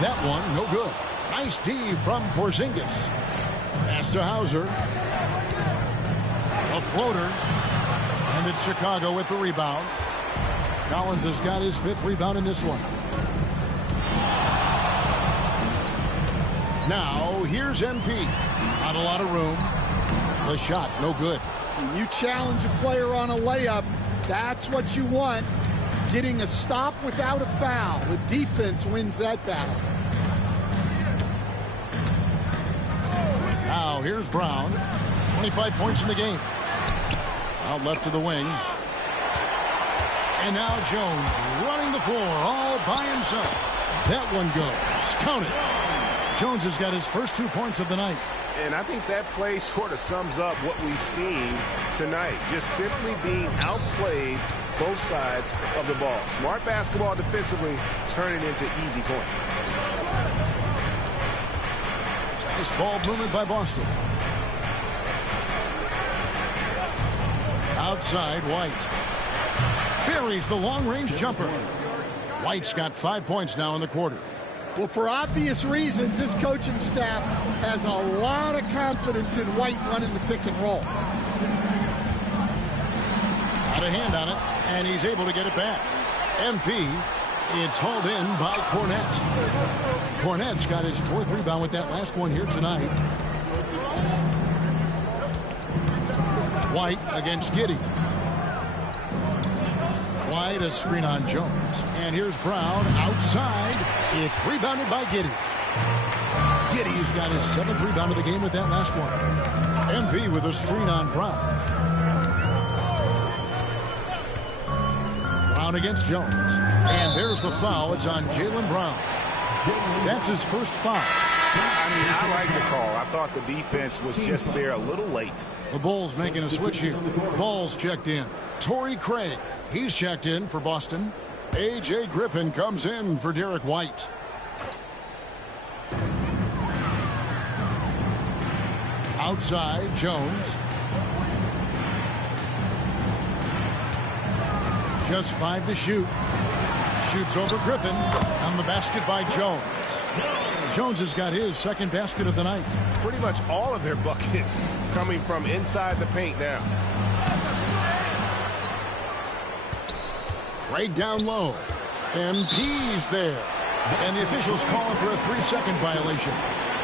That one, no good. Nice D from Porzingis. Pass to Hauser. A floater. And it's Chicago with the rebound. Collins has got his fifth rebound in this one. Now, here's MP. Not a lot of room. The shot, no good. When you challenge a player on a layup, that's what you want. Getting a stop without a foul. The defense wins that battle. Now, here's Brown. 25 points in the game. Out left to the wing. And now Jones running the floor all by himself. That one goes. Count it. Jones has got his first 2 points of the night. And I think that play sort of sums up what we've seen tonight. Just simply being outplayed both sides of the ball. Smart basketball defensively, turning into easy points. Nice ball movement by Boston. Outside, White. Buries the long-range jumper. White's got 5 points now in the quarter. Well, for obvious reasons, this coaching staff has a lot of confidence in White running the pick and roll. Out of hand on it, and he's able to get it back. MP, it's hauled in by Cornet. Cornet's got his fourth rebound with that last one here tonight. White against Giddey. White, a screen on Jones. And here's Brown outside. It's rebounded by Giddey. Giddey's got his seventh rebound of the game with that last one. MP with a screen on Brown. Brown against Jones. And there's the foul. It's on Jaylen Brown. That's his first foul. I like the call. I thought the defense was just there a little late. The Bulls making a switch here. Ball's checked in. Torrey Craig, he's checked in for Boston. A.J. Griffin comes in for Derek White. Outside, Jones. Just 5 to shoot. Shoots over Griffin. On the basket by Jones. Jones has got his second basket of the night. Pretty much all of their buckets coming from inside the paint now. Craig down low. MP's there. And the officials calling for a 3-second violation.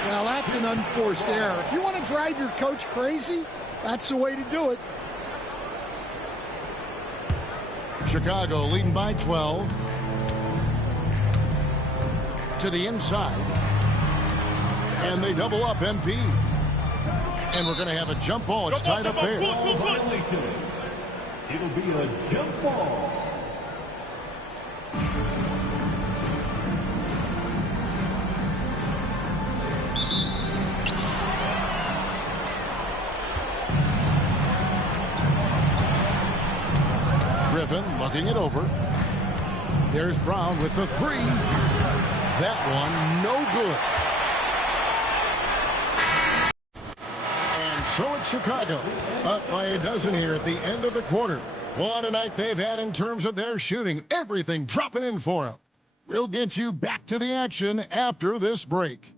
Well, that's an unforced error. If you want to drive your coach crazy, that's the way to do it. Chicago leading by 12. To the inside. And they double up MP. And we're going to have a jump ball. It's tied up there. It'll be a jump ball. Griffin looking it over. There's Brown with the 3. That one no good. And so it's Chicago up by a dozen here at the end of the quarter. What a night they've had in terms of their shooting. Everything dropping in for them. We'll get you back to the action after this break.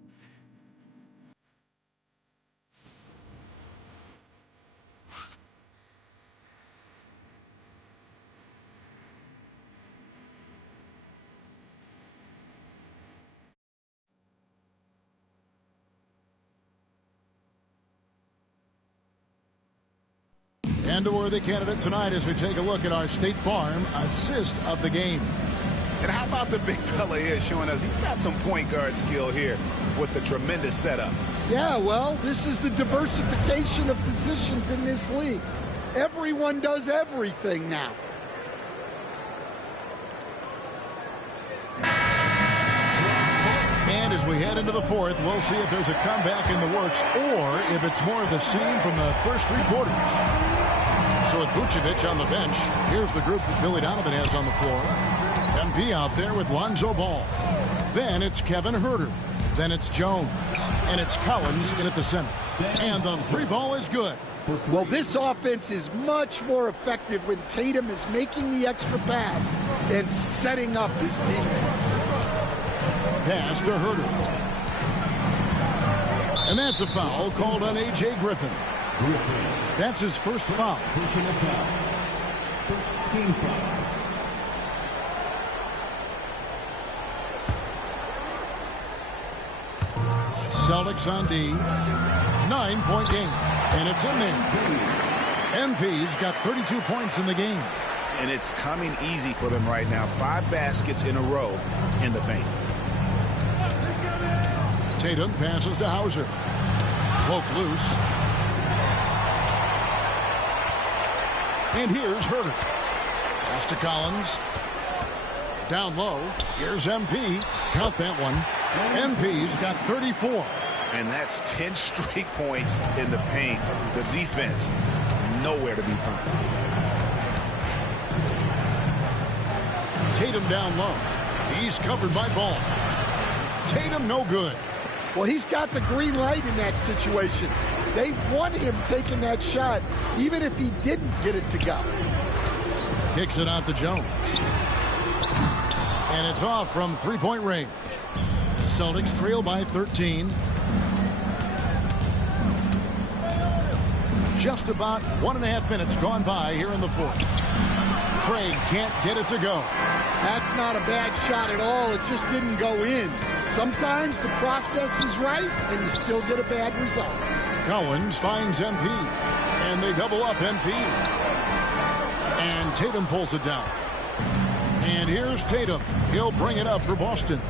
And a worthy candidate tonight as we take a look at our State Farm assist of the game. And how about the big fella here showing us he's got some point guard skill here with the tremendous setup. Yeah, well, this is the diversification of positions in this league. Everyone does everything now. And as we head into the fourth, we'll see if there's a comeback in the works or if it's more of the same from the first 3 quarters. So with Vucevic on the bench, here's the group that Billy Donovan has on the floor. MP out there with Lonzo Ball. Then it's Kevin Huerter. Then it's Jones. And it's Collins in at the center. And the 3 ball is good. Well, this offense is much more effective when Tatum is making the extra pass and setting up his teammates. Pass to Huerter. And that's a foul called on A.J. Griffin. That's his first foul. Personal foul. First team foul. Celtics on D. 9-point game. And it's in there. MP's got 32 points in the game. And it's coming easy for them right now. 5 baskets in a row in the paint. Tatum passes to Hauser. Poke loose. And here's Huerter. Pass to Collins. Down low. Here's MP. Count that one. MP's got 34. And that's 10 straight points in the paint. The defense, nowhere to be found. Tatum down low. He's covered by Ball. Tatum no good. Well, he's got the green light in that situation. They want him taking that shot, even if he didn't get it to go. Kicks it out to Jones. And it's off from 3-point range. Celtics trail by 13. Just about 1.5 minutes gone by here in the fourth. Craig can't get it to go. That's not a bad shot at all. It just didn't go in. Sometimes the process is right, and you still get a bad result. Collins finds MP, and they double up MP. And Tatum pulls it down. And here's Tatum. He'll bring it up for Boston.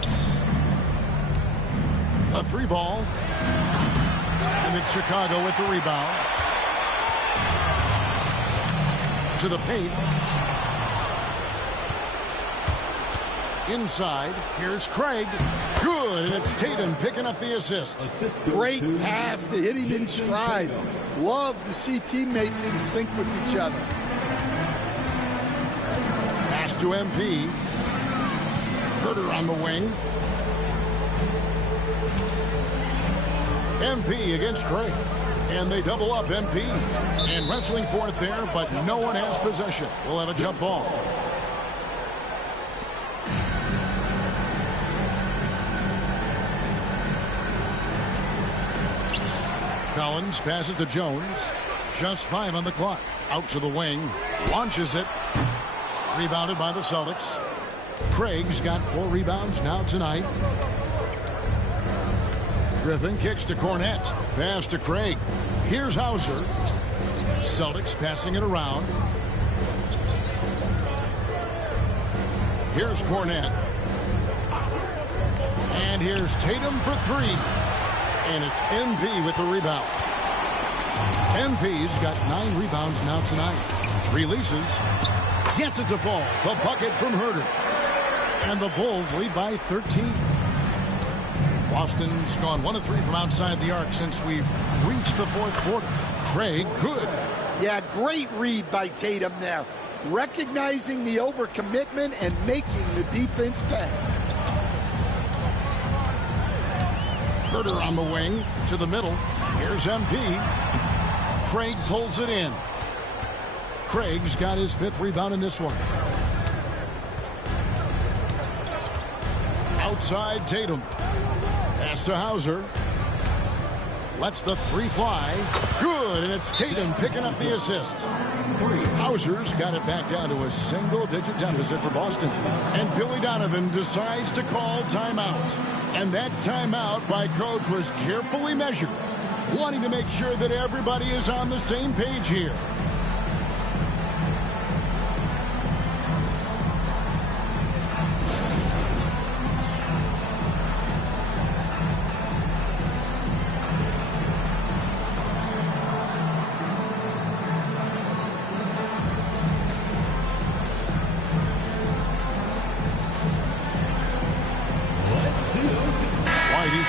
A 3 ball. And it's Chicago with the rebound. To the paint. Inside, here's Craig. Good, and it's Tatum picking up the assist. Great pass to hit him in stride. Love to see teammates in sync with each other. Pass to MP. Huerter on the wing. MP against Craig. And they double up MP. And wrestling for it there, but no one has possession. We'll have a jump ball. Collins passes to Jones. Just 5 on the clock. Out to the wing. Launches it. Rebounded by the Celtics. Craig's got 4 rebounds now tonight. Griffin kicks to Cornette. Pass to Craig. Here's Hauser. Celtics passing it around. Here's Cornette. And here's Tatum for 3. And it's MP with the rebound. MP's got 9 rebounds now tonight. Releases. Gets it to fall. The bucket from Herter. And the Bulls lead by 13. Boston's gone 1 of 3 from outside the arc since we've reached the 4th quarter. Craig, good. Yeah, great read by Tatum there. Recognizing the overcommitment and making the defense pay. Herter on the wing to the middle. Here's MP. Craig pulls it in. Craig's got his 5th rebound in this one. Outside Tatum. Pass to Hauser. Lets the 3 fly. Good, and it's Tatum picking up the assist. Hauser's got it back down to a single-digit deficit for Boston. And Billy Donovan decides to call timeout. And that timeout by Coach was carefully measured, wanting to make sure that everybody is on the same page here.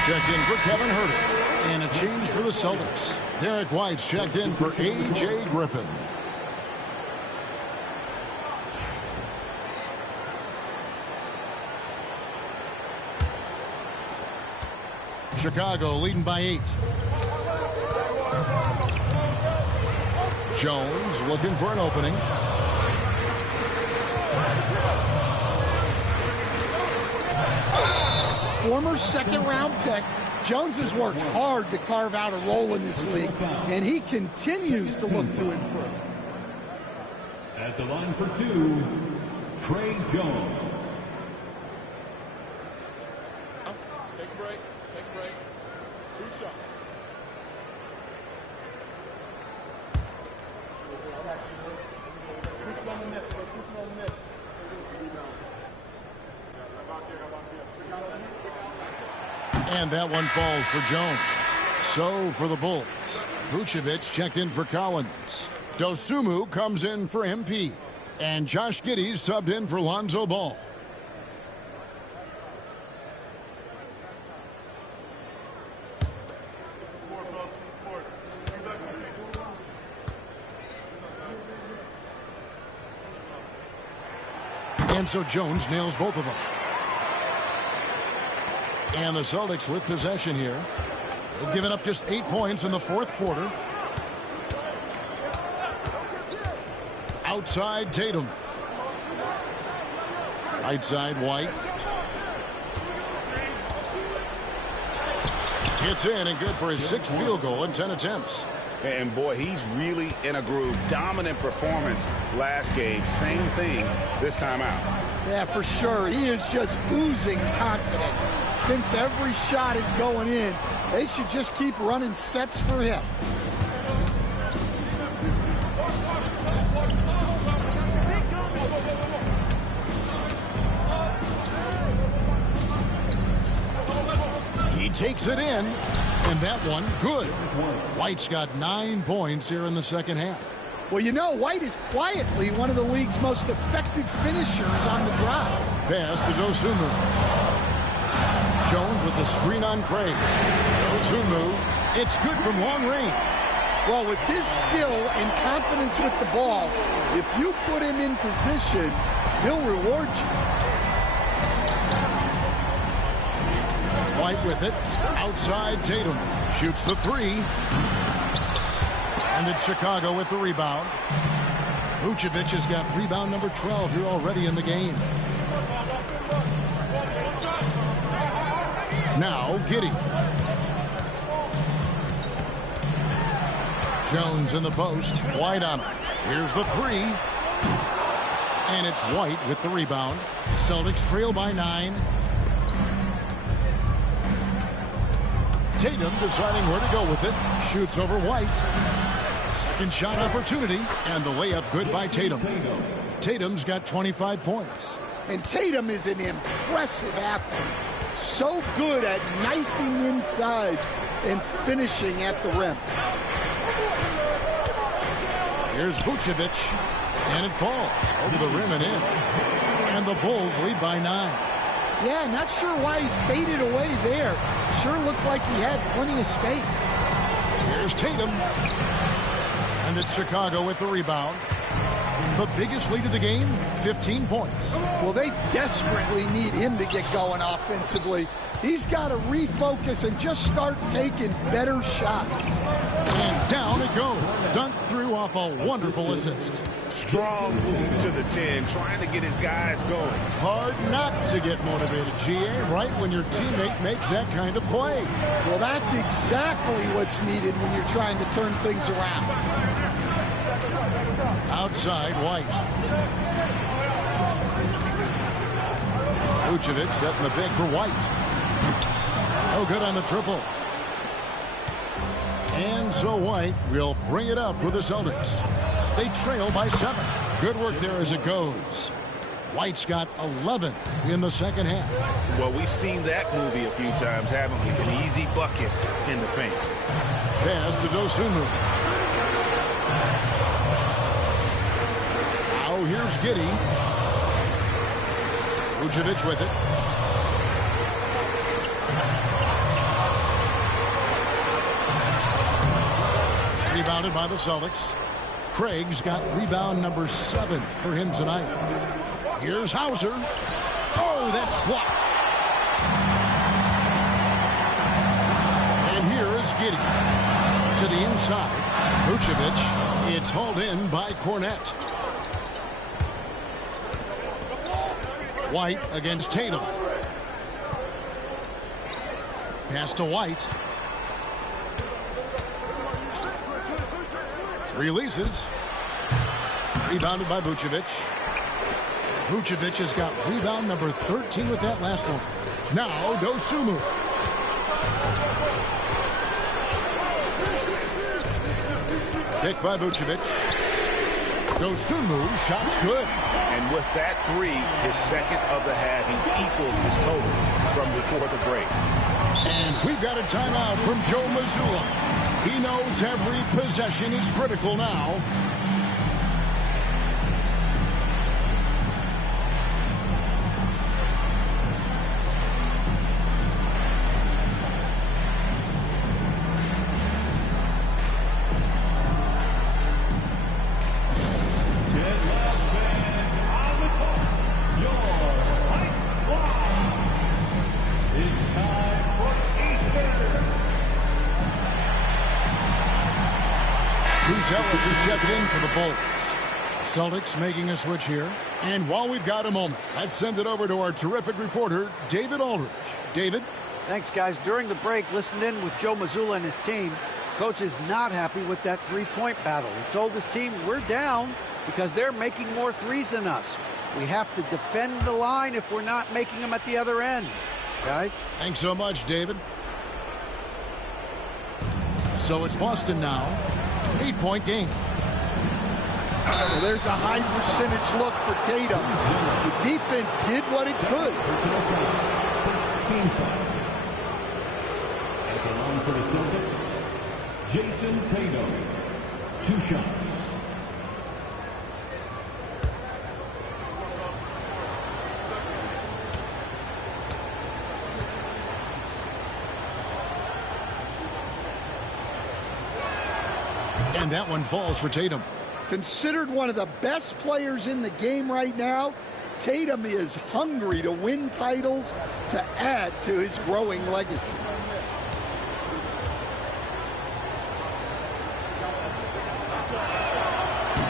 Checked in for Kevin Herter. And a change for the Celtics. Derek White's checked in for A.J. Griffin. Chicago leading by 8. Jones looking for an opening. Former second-round pick, Jones has worked hard to carve out a role in this league, and he continues to look to improve. At the line for 2, Trey Jones. Take a break. 2 shots. And that one falls for Jones. So for the Bulls, Vucevic checked in for Collins. Dosunmu comes in for MP. And Josh Giddey subbed in for Lonzo Ball. And so Jones nails both of them. And the Celtics with possession here. They've given up just 8 points in the 4th quarter. Outside Tatum. Right side White. Hits in and good for his 6th field goal in 10 attempts. And boy, he's really in a groove. Dominant performance last game. Same thing this time out. Yeah, for sure. He is just oozing confidence. Thinks every shot is going in. They should just keep running sets for him. He takes it in, and that one good. White's got 9 points here in the second half. Well, you know, White is quietly one of the league's most effective finishers on the drive. Pass to Dosunmu. Jones with the screen on Craig. Dosunmu. It's good from long range. Well, with his skill and confidence with the ball, if you put him in position, he'll reward you. White with it. Outside Tatum. Shoots the 3. And it's Chicago with the rebound. Vucevic has got rebound number 12 here already in the game. Now Giddey. Jones in the post. White on it. Here's the 3. And it's White with the rebound. Celtics trail by 9. Tatum deciding where to go with it. Shoots over White. Second shot opportunity. And the layup good by Tatum. Tatum's got 25 points. And Tatum is an impressive athlete. So good at knifing inside and finishing at the rim. Here's Vucevic. And it falls over the rim and in. And the Bulls lead by 9. Yeah, not sure why he faded away there. Sure looked like he had plenty of space. Here's Tatum. And it's Chicago with the rebound. The biggest lead of the game, 15 points. Well, they desperately need him to get going offensively. He's got to refocus and just start taking better shots. And down it goes. Dunked through off a wonderful assist. Strong move to the 10, trying to get his guys going. Hard not to get motivated, GA, right when your teammate makes that kind of play. Well, that's exactly what's needed when you're trying to turn things around. Outside, White. Vucevic setting the pick for White. No good on the triple. And so White will bring it up for the Celtics. They trail by 7. Good work there as it goes. White's got 11 in the second half. Well, we've seen that movie a few times, haven't we? An easy bucket in the paint. Pass to Dosunmu. Now here's Giddey. Vucevic with it. Rebounded by the Celtics. Craig's got rebound number 7 for him tonight. Here's Hauser. Oh, that's blocked. And here is Giddey. To the inside. Vucevic. It's hauled in by Cornette. White against Tatum. Pass to White. Releases. Rebounded by Vucevic. Vucevic has got rebound number 13 with that last one. Now Dosunmu. Pick by Vucevic. Dosunmu, shot's good. And with that 3, his second of the half, he's equaled his total from before the break. And we've got a timeout from Joe Mazzulla. He knows every possession is critical now. Ellis is checked in for the Bulls. Celtics making a switch here. And while we've got a moment, let's send it over to our terrific reporter, David Aldridge. David? Thanks, guys. During the break, listened in with Joe Mazzulla and his team. Coach is not happy with that three-point battle. He told his team, we're down because they're making more threes than us. We have to defend the line if we're not making them at the other end. Guys? Thanks so much, David. So it's Boston now. 8-point game. Well, there's a high percentage look for Tatum. The defense did what it could. First team foul. At the line for the Celtics, Jason Tatum. 2 shots. And that one falls for Tatum. Considered one of the best players in the game right now, Tatum is hungry to win titles to add to his growing legacy.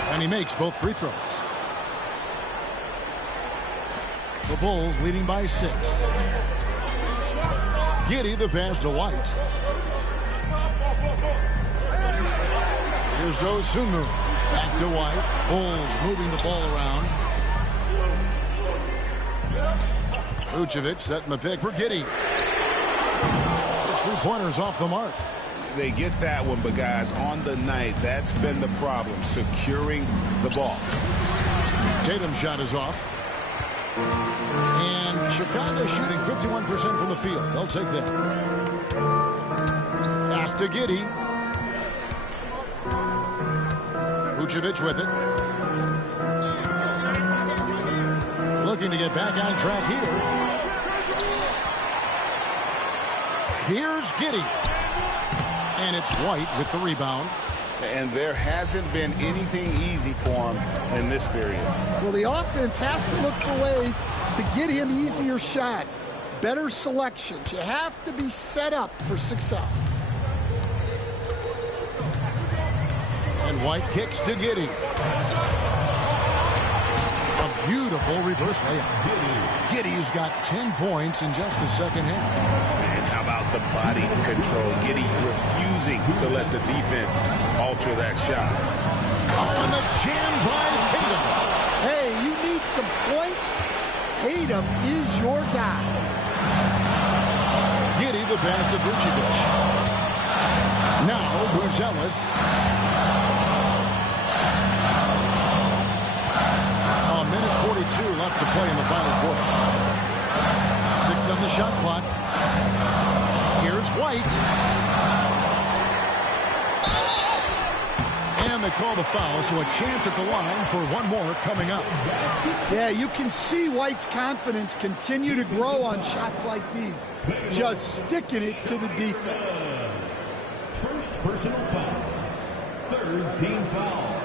And he makes both free throws. The Bulls leading by 6. Giddey the pass to White. Here's Dosunmu. Back to White. Bulls moving the ball around. Vucevic setting the pick for Giddey. His three-pointers off the mark. They get that one, but guys, on the night, that's been the problem, securing the ball. Tatum's shot is off. And Chicago shooting 51% from the field. They'll take that. Pass to Giddey. Vucevic with it. Looking to get back on track here. Here's Giddey. And it's White with the rebound. And there hasn't been anything easy for him in this period. Well, the offense has to look for ways to get him easier shots, better selections. You have to be set up for success. And White kicks to Giddey. A beautiful reverse layup. Giddey's got 10 points in just the second half. And how about the body control? Giddey refusing to let the defense alter that shot. Oh, and the jam by Tatum. Hey, you need some points? Tatum is your guy. Giddey the pass to Vucevic. Now Buzelis. A minute 42 left to play in the final quarter. 6 on the shot clock. Here's White. And they call the foul, so a chance at the line for one more coming up. Yeah, you can see White's confidence continue to grow on shots like these. Just sticking it to the defense. First personal foul. Third team foul.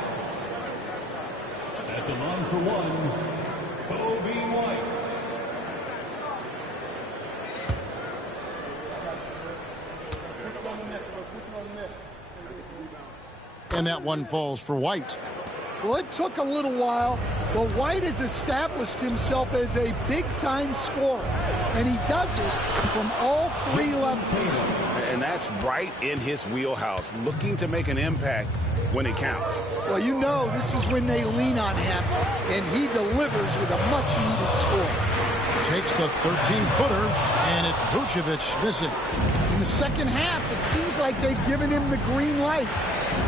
At the line for one, Kobe White. And that one falls for White. Well, it took a little while, but White has established himself as a big-time scorer, and he does it from all three levels. And that's right in his wheelhouse, looking to make an impact when it counts. Well, you know this is when they lean on him, and he delivers with a much-needed score. Takes the 13-footer, and it's Vucevic missing. In the second half, it seems like they've given him the green light.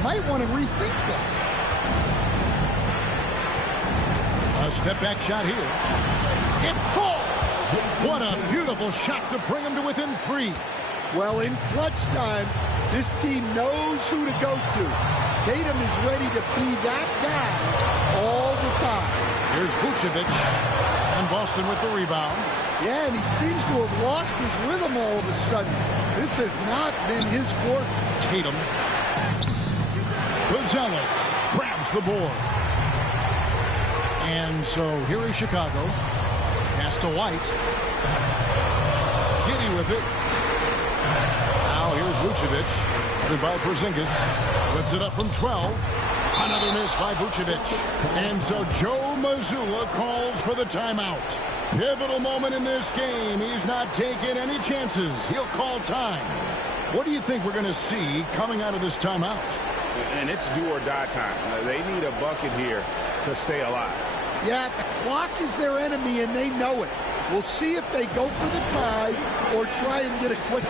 Might want to rethink that. A step-back shot here. It falls! What a beautiful shot to bring him to within 3. Well, in clutch time, this team knows who to go to. Tatum is ready to be that guy all the time. Here's Vucevic, and Boston with the rebound. Yeah, and he seems to have lost his rhythm all of a sudden. This has not been his quarter. Tatum. Buzelis grabs the board. And so here is Chicago. Pass to White. Giddey with it. Now here's Vucevic. Headed by Porzingis. Puts it up from 12. Another miss by Vucevic. And so Joe Mazzulla calls for the timeout. Pivotal moment in this game. He's not taking any chances. He'll call time. What do you think we're going to see coming out of this timeout? And it's do or die time. They need a bucket here to stay alive. Yeah, the clock is their enemy, and they know it. We'll see if they go for the tie or try and get a quick.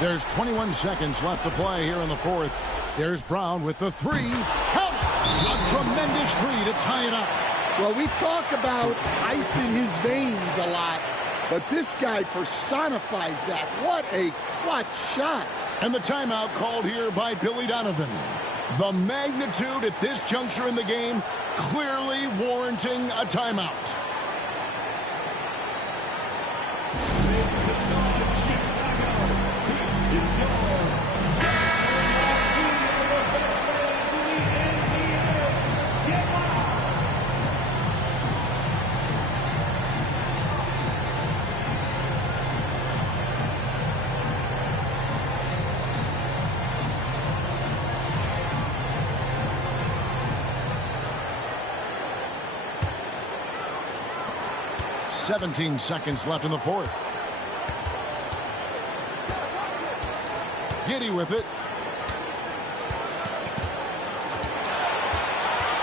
There's 21 seconds left to play here in the fourth. There's Brown with the 3. Count it! A tremendous 3 to tie it up. Well, we talk about ice in his veins a lot, but this guy personifies that. What a clutch shot. And the timeout called here by Billy Donovan. The magnitude at this juncture in the game clearly warranting a timeout. 17 seconds left in the fourth. Giddey with it.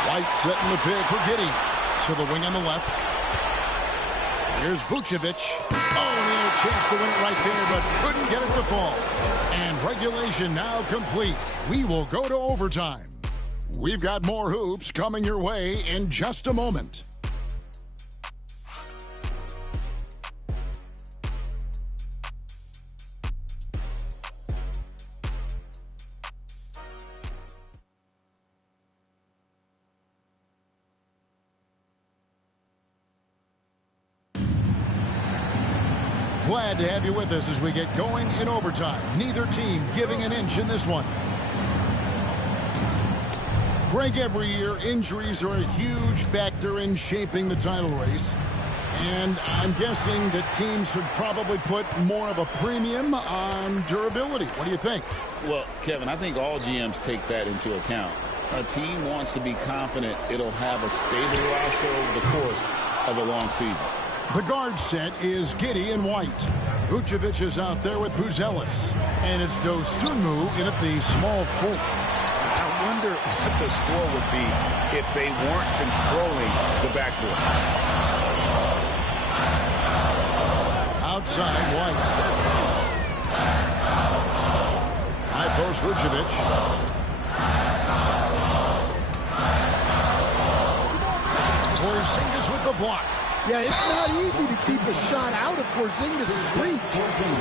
White setting the pick for Giddey. To the wing on the left. Here's Vucevic. Oh, he had a chance to win it right there, but couldn't get it to fall. And regulation now complete. We will go to overtime. We've got more hoops coming your way in just a moment. Glad to have you with us as we get going in overtime. Neither team giving an inch in this one. Greg, every year, injuries are a huge factor in shaping the title race. And I'm guessing that teams should probably put more of a premium on durability. What do you think? Well, Kevin, I think all GMs take that into account. A team wants to be confident it'll have a stable roster over the course of a long season. The guard set is Giddey and White. Vucevic is out there with Buzelis. And it's Dosunmu in at the small forward. I wonder what the score would be if they weren't controlling the backboard. Outside, White. High post, Vucevic. Porzingis with the block. Yeah, it's not easy to keep a shot out of Porzingis' reach.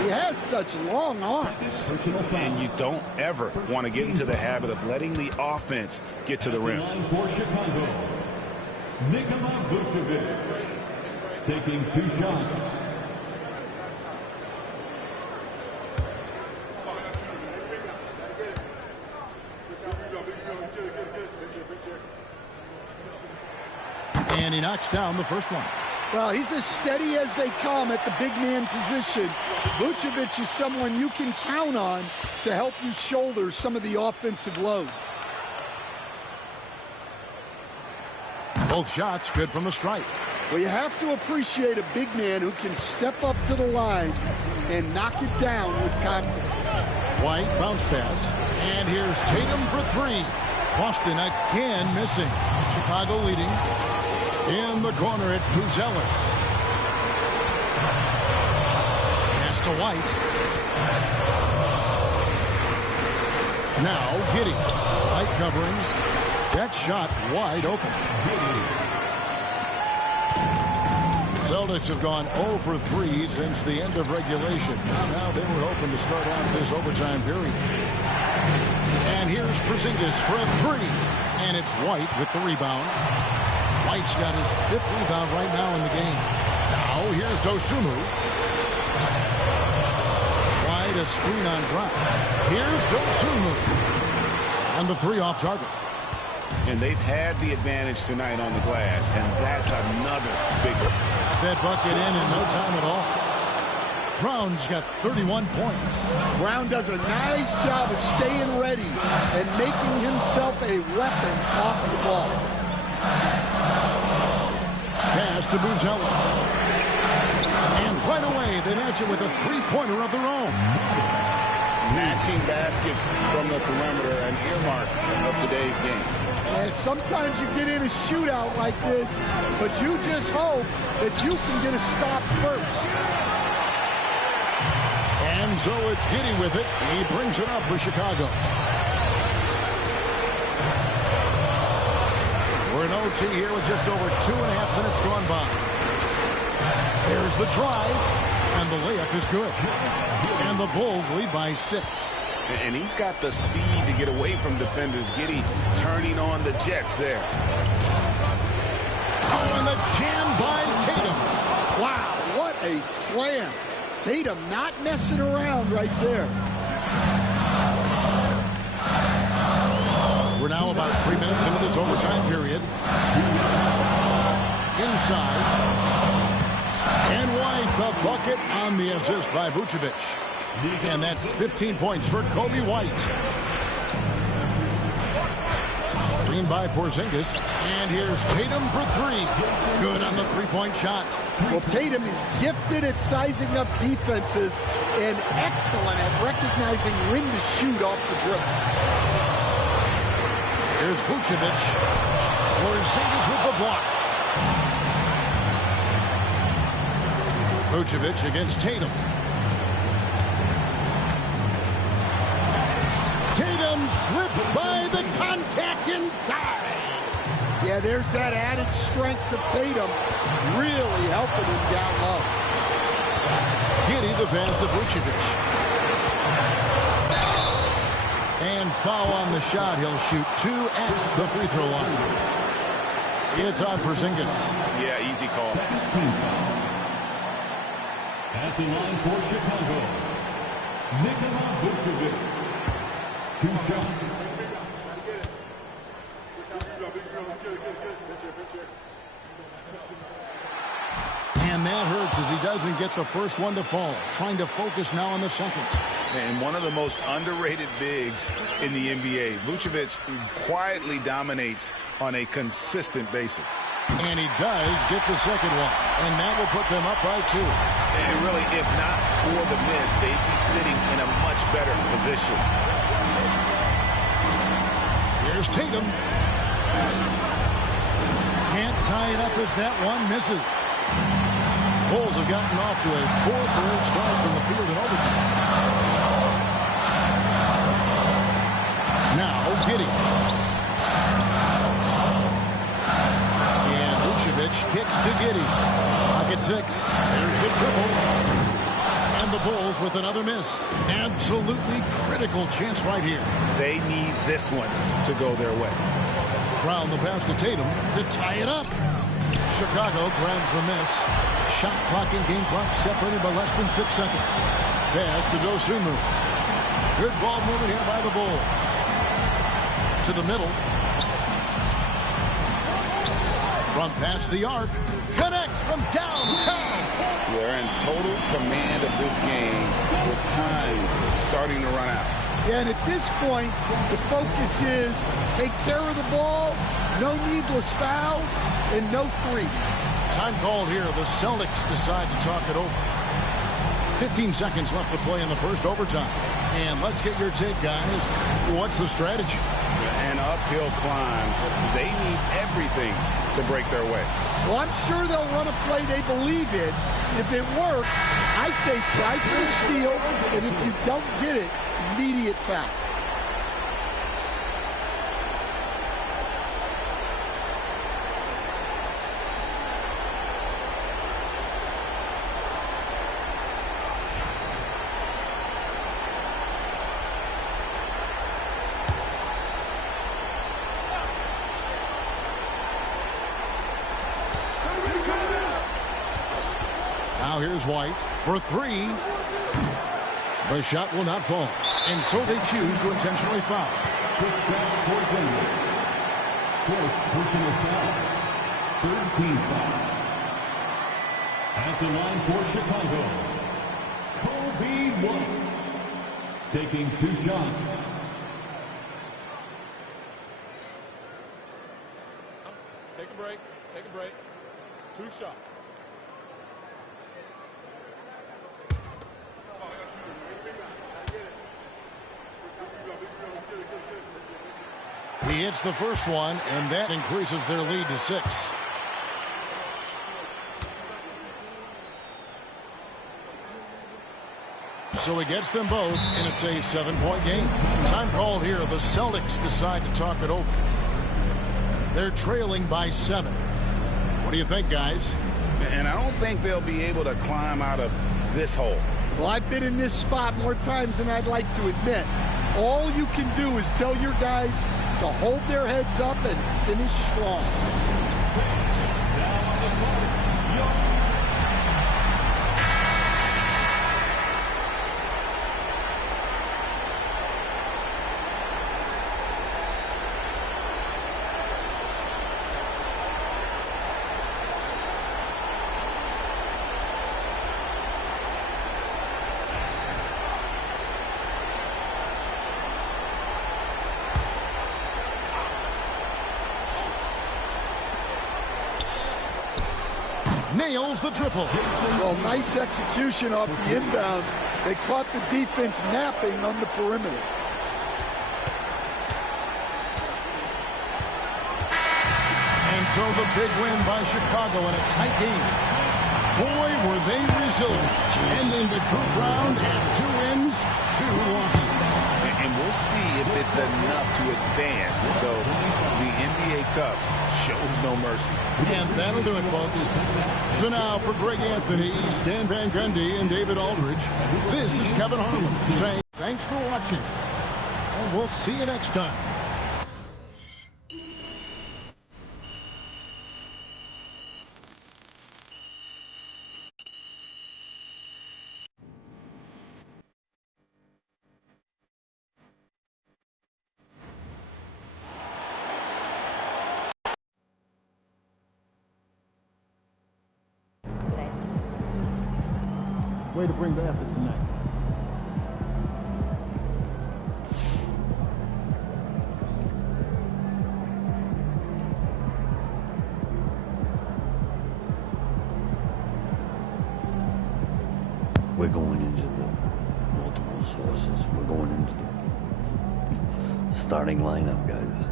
He has such long arms. And you don't ever want to get into the habit of letting the offense get to the rim. For Chicago, Nikola Vucevic taking 2 shots. And he knocks down the first one. Well, he's as steady as they come at the big man position. Vucevic is someone you can count on to help you shoulder some of the offensive load. Both shots good from the stripe. Well, you have to appreciate a big man who can step up to the line and knock it down with confidence. White bounce pass. And here's Tatum for 3. Boston again missing. Chicago leading. In the corner, it's Buzelis. Pass to White. Now Giddey. White covering. That shot wide open. Celtics have gone 0 for 3 since the end of regulation. Now they were hoping to start out this overtime period. And here's Porzingis for a 3. And it's White with the rebound. White's got his 5th rebound right now in the game. Now here's Dosunmu. White a screen on Brown. Here's Dosunmu. And the 3 off target. And they've had the advantage tonight on the glass, and that's another big one. That bucket in no time at all. Brown's got 31 points. Brown does a nice job of staying ready and making himself a weapon off the ball. Pass to Buzelis. And right away, they match it with a 3-pointer of their own. Matching baskets from the perimeter, an earmark of today's game. And sometimes you get in a shootout like this, but you just hope that you can get a stop first. And so it's Giddey with it. He brings it up for Chicago. We're in OT here with just over 2.5 minutes gone by. There's the drive, and the layup is good. And the Bulls lead by 6. And he's got the speed to get away from defenders. Giddey turning on the Jets there. Oh, and the jam by Tatum. Wow, what a slam. Tatum not messing around right there. We're now about 3 minutes into this overtime period. Inside. And White, the bucket on the assist by Vucevic. And that's 15 points for Kobe White. Screen by Porzingis. And here's Tatum for 3. Good on the three-point shot. Well, Tatum is gifted at sizing up defenses and excellent at recognizing when to shoot off the dribble. Here's Vucevic. Porzingis with the block. Vucevic against Tatum. Tatum slipped by the contact inside. Yeah, there's that added strength of Tatum really helping him down low. Giddey the pass to Vucevic. And foul on the shot. He'll shoot 2 at the free throw line. It's on Porzingis. Yeah, easy call. At the line for Chicago, Nikola Vucevic. 2 shots. And that hurts as he doesn't get the first one to fall. Trying to focus now on the second. And one of the most underrated bigs in the NBA. Vucevic quietly dominates on a consistent basis. And he does get the second one. And that will put them up by 2. And really, if not for the miss, they'd be sitting in a much better position. Here's Tatum. Can't tie it up as that one misses. Bulls have gotten off to a 4-3 start from the field in overtime. Now, Giddey. And Vucevic kicks to Giddey. Pocket 6. There's the triple. And the Bulls with another miss. Absolutely critical chance right here. They need this one to go their way. Brown the pass to Tatum to tie it up. Chicago grabs the miss. Shot clock and game clock separated by less than 6 seconds. Pass to Dosunmu. Good ball movement here by the Bulls. To the middle. From past the arc. Connects from downtown. They're in total command of this game with time starting to run out. Yeah, and at this point, the focus is take care of the ball, no needless fouls, and no threes. Time called here. The Celtics decide to talk it over. 15 seconds left to play in the first overtime. And let's get your take, guys. What's the strategy? An uphill climb. They need everything to break their way. Well, I'm sure they'll run a play they believe in. If it works, I say try for a steal, and if you don't get it, immediate foul. Now here's White for 3. The shot will not fall. And so they choose to intentionally foul. Fourth personal foul. 13 foul. At the line for Chicago, Kobe White. Taking 2 shots. Take a break. Take a break. 2 shots. He hits the first one, and that increases their lead to 6. So he gets them both, and it's a 7-point game. Time called here. The Celtics decide to talk it over. They're trailing by 7. What do you think, guys? And I don't think they'll be able to climb out of this hole. Well, I've been in this spot more times than I'd like to admit. All you can do is tell your guys to hold their heads up and finish strong. nails the triple. Well, nice execution off the inbounds. They caught the defense napping on the perimeter. And so the big win by Chicago in a tight game. Boy, were they resilient. Ending the group round at 2 wins, 2 losses. And we'll see if it's enough to advance, though the NBA Cup shows no mercy. And that'll do it, folks. So now for Greg Anthony, Stan Van Gundy, and David Aldridge, this is Kevin Harlan saying thanks for watching, and we'll see you next time. Way to bring the effort tonight. We're going into the multiple sources. We're going into the starting lineup, guys.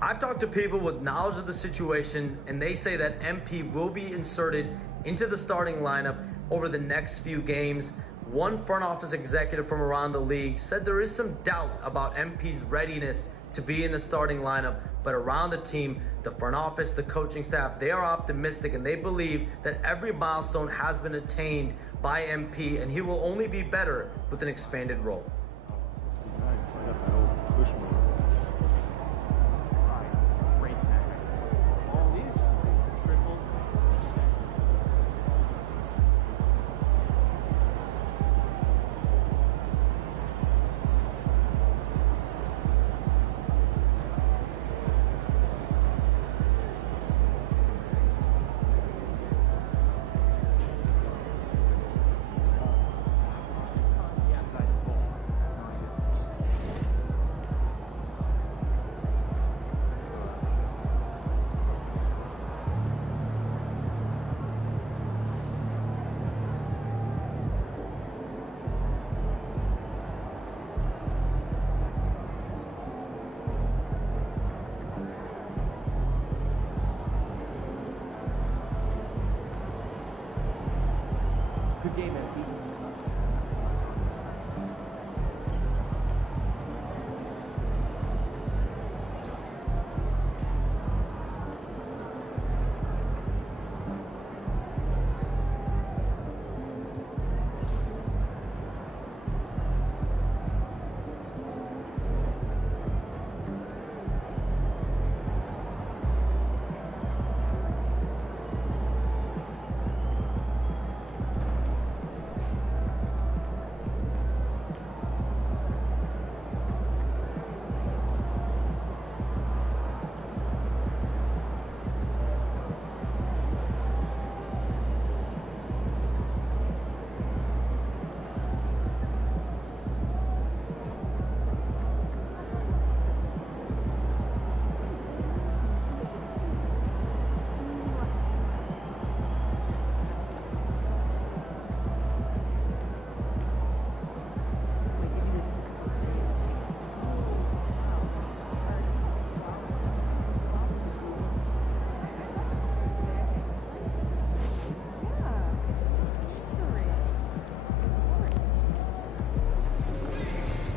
I've talked to people with knowledge of the situation, and they say that MP will be inserted into the starting lineup over the next few games. One front office executive from around the league said there is some doubt about MP's readiness to be in the starting lineup, but around the team, the front office, the coaching staff, they are optimistic, and they believe that every milestone has been attained by MP, and he will only be better with an expanded role. Good game, MP.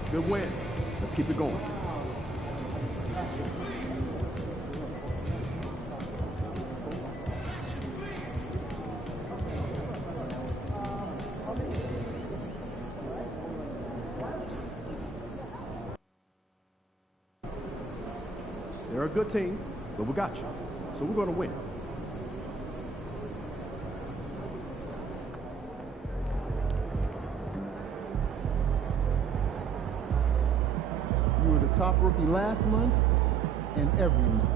Good win. Let's keep it going. They're a good team, but we got you. So we're going to win. You were the top rookie last month and every month.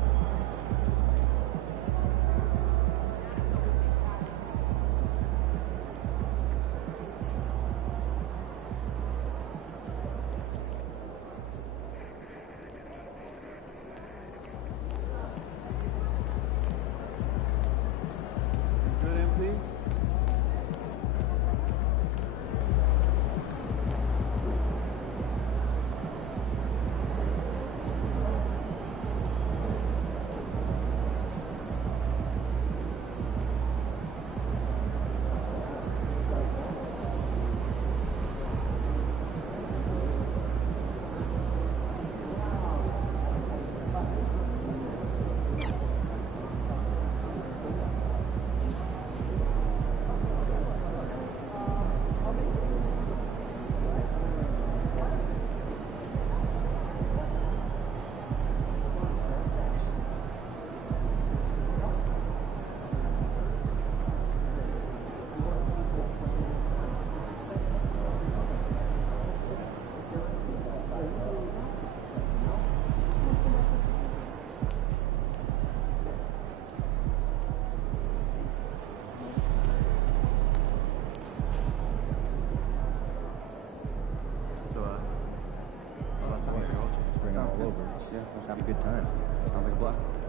over. Yeah, let's have a good time. Sounds like a blast.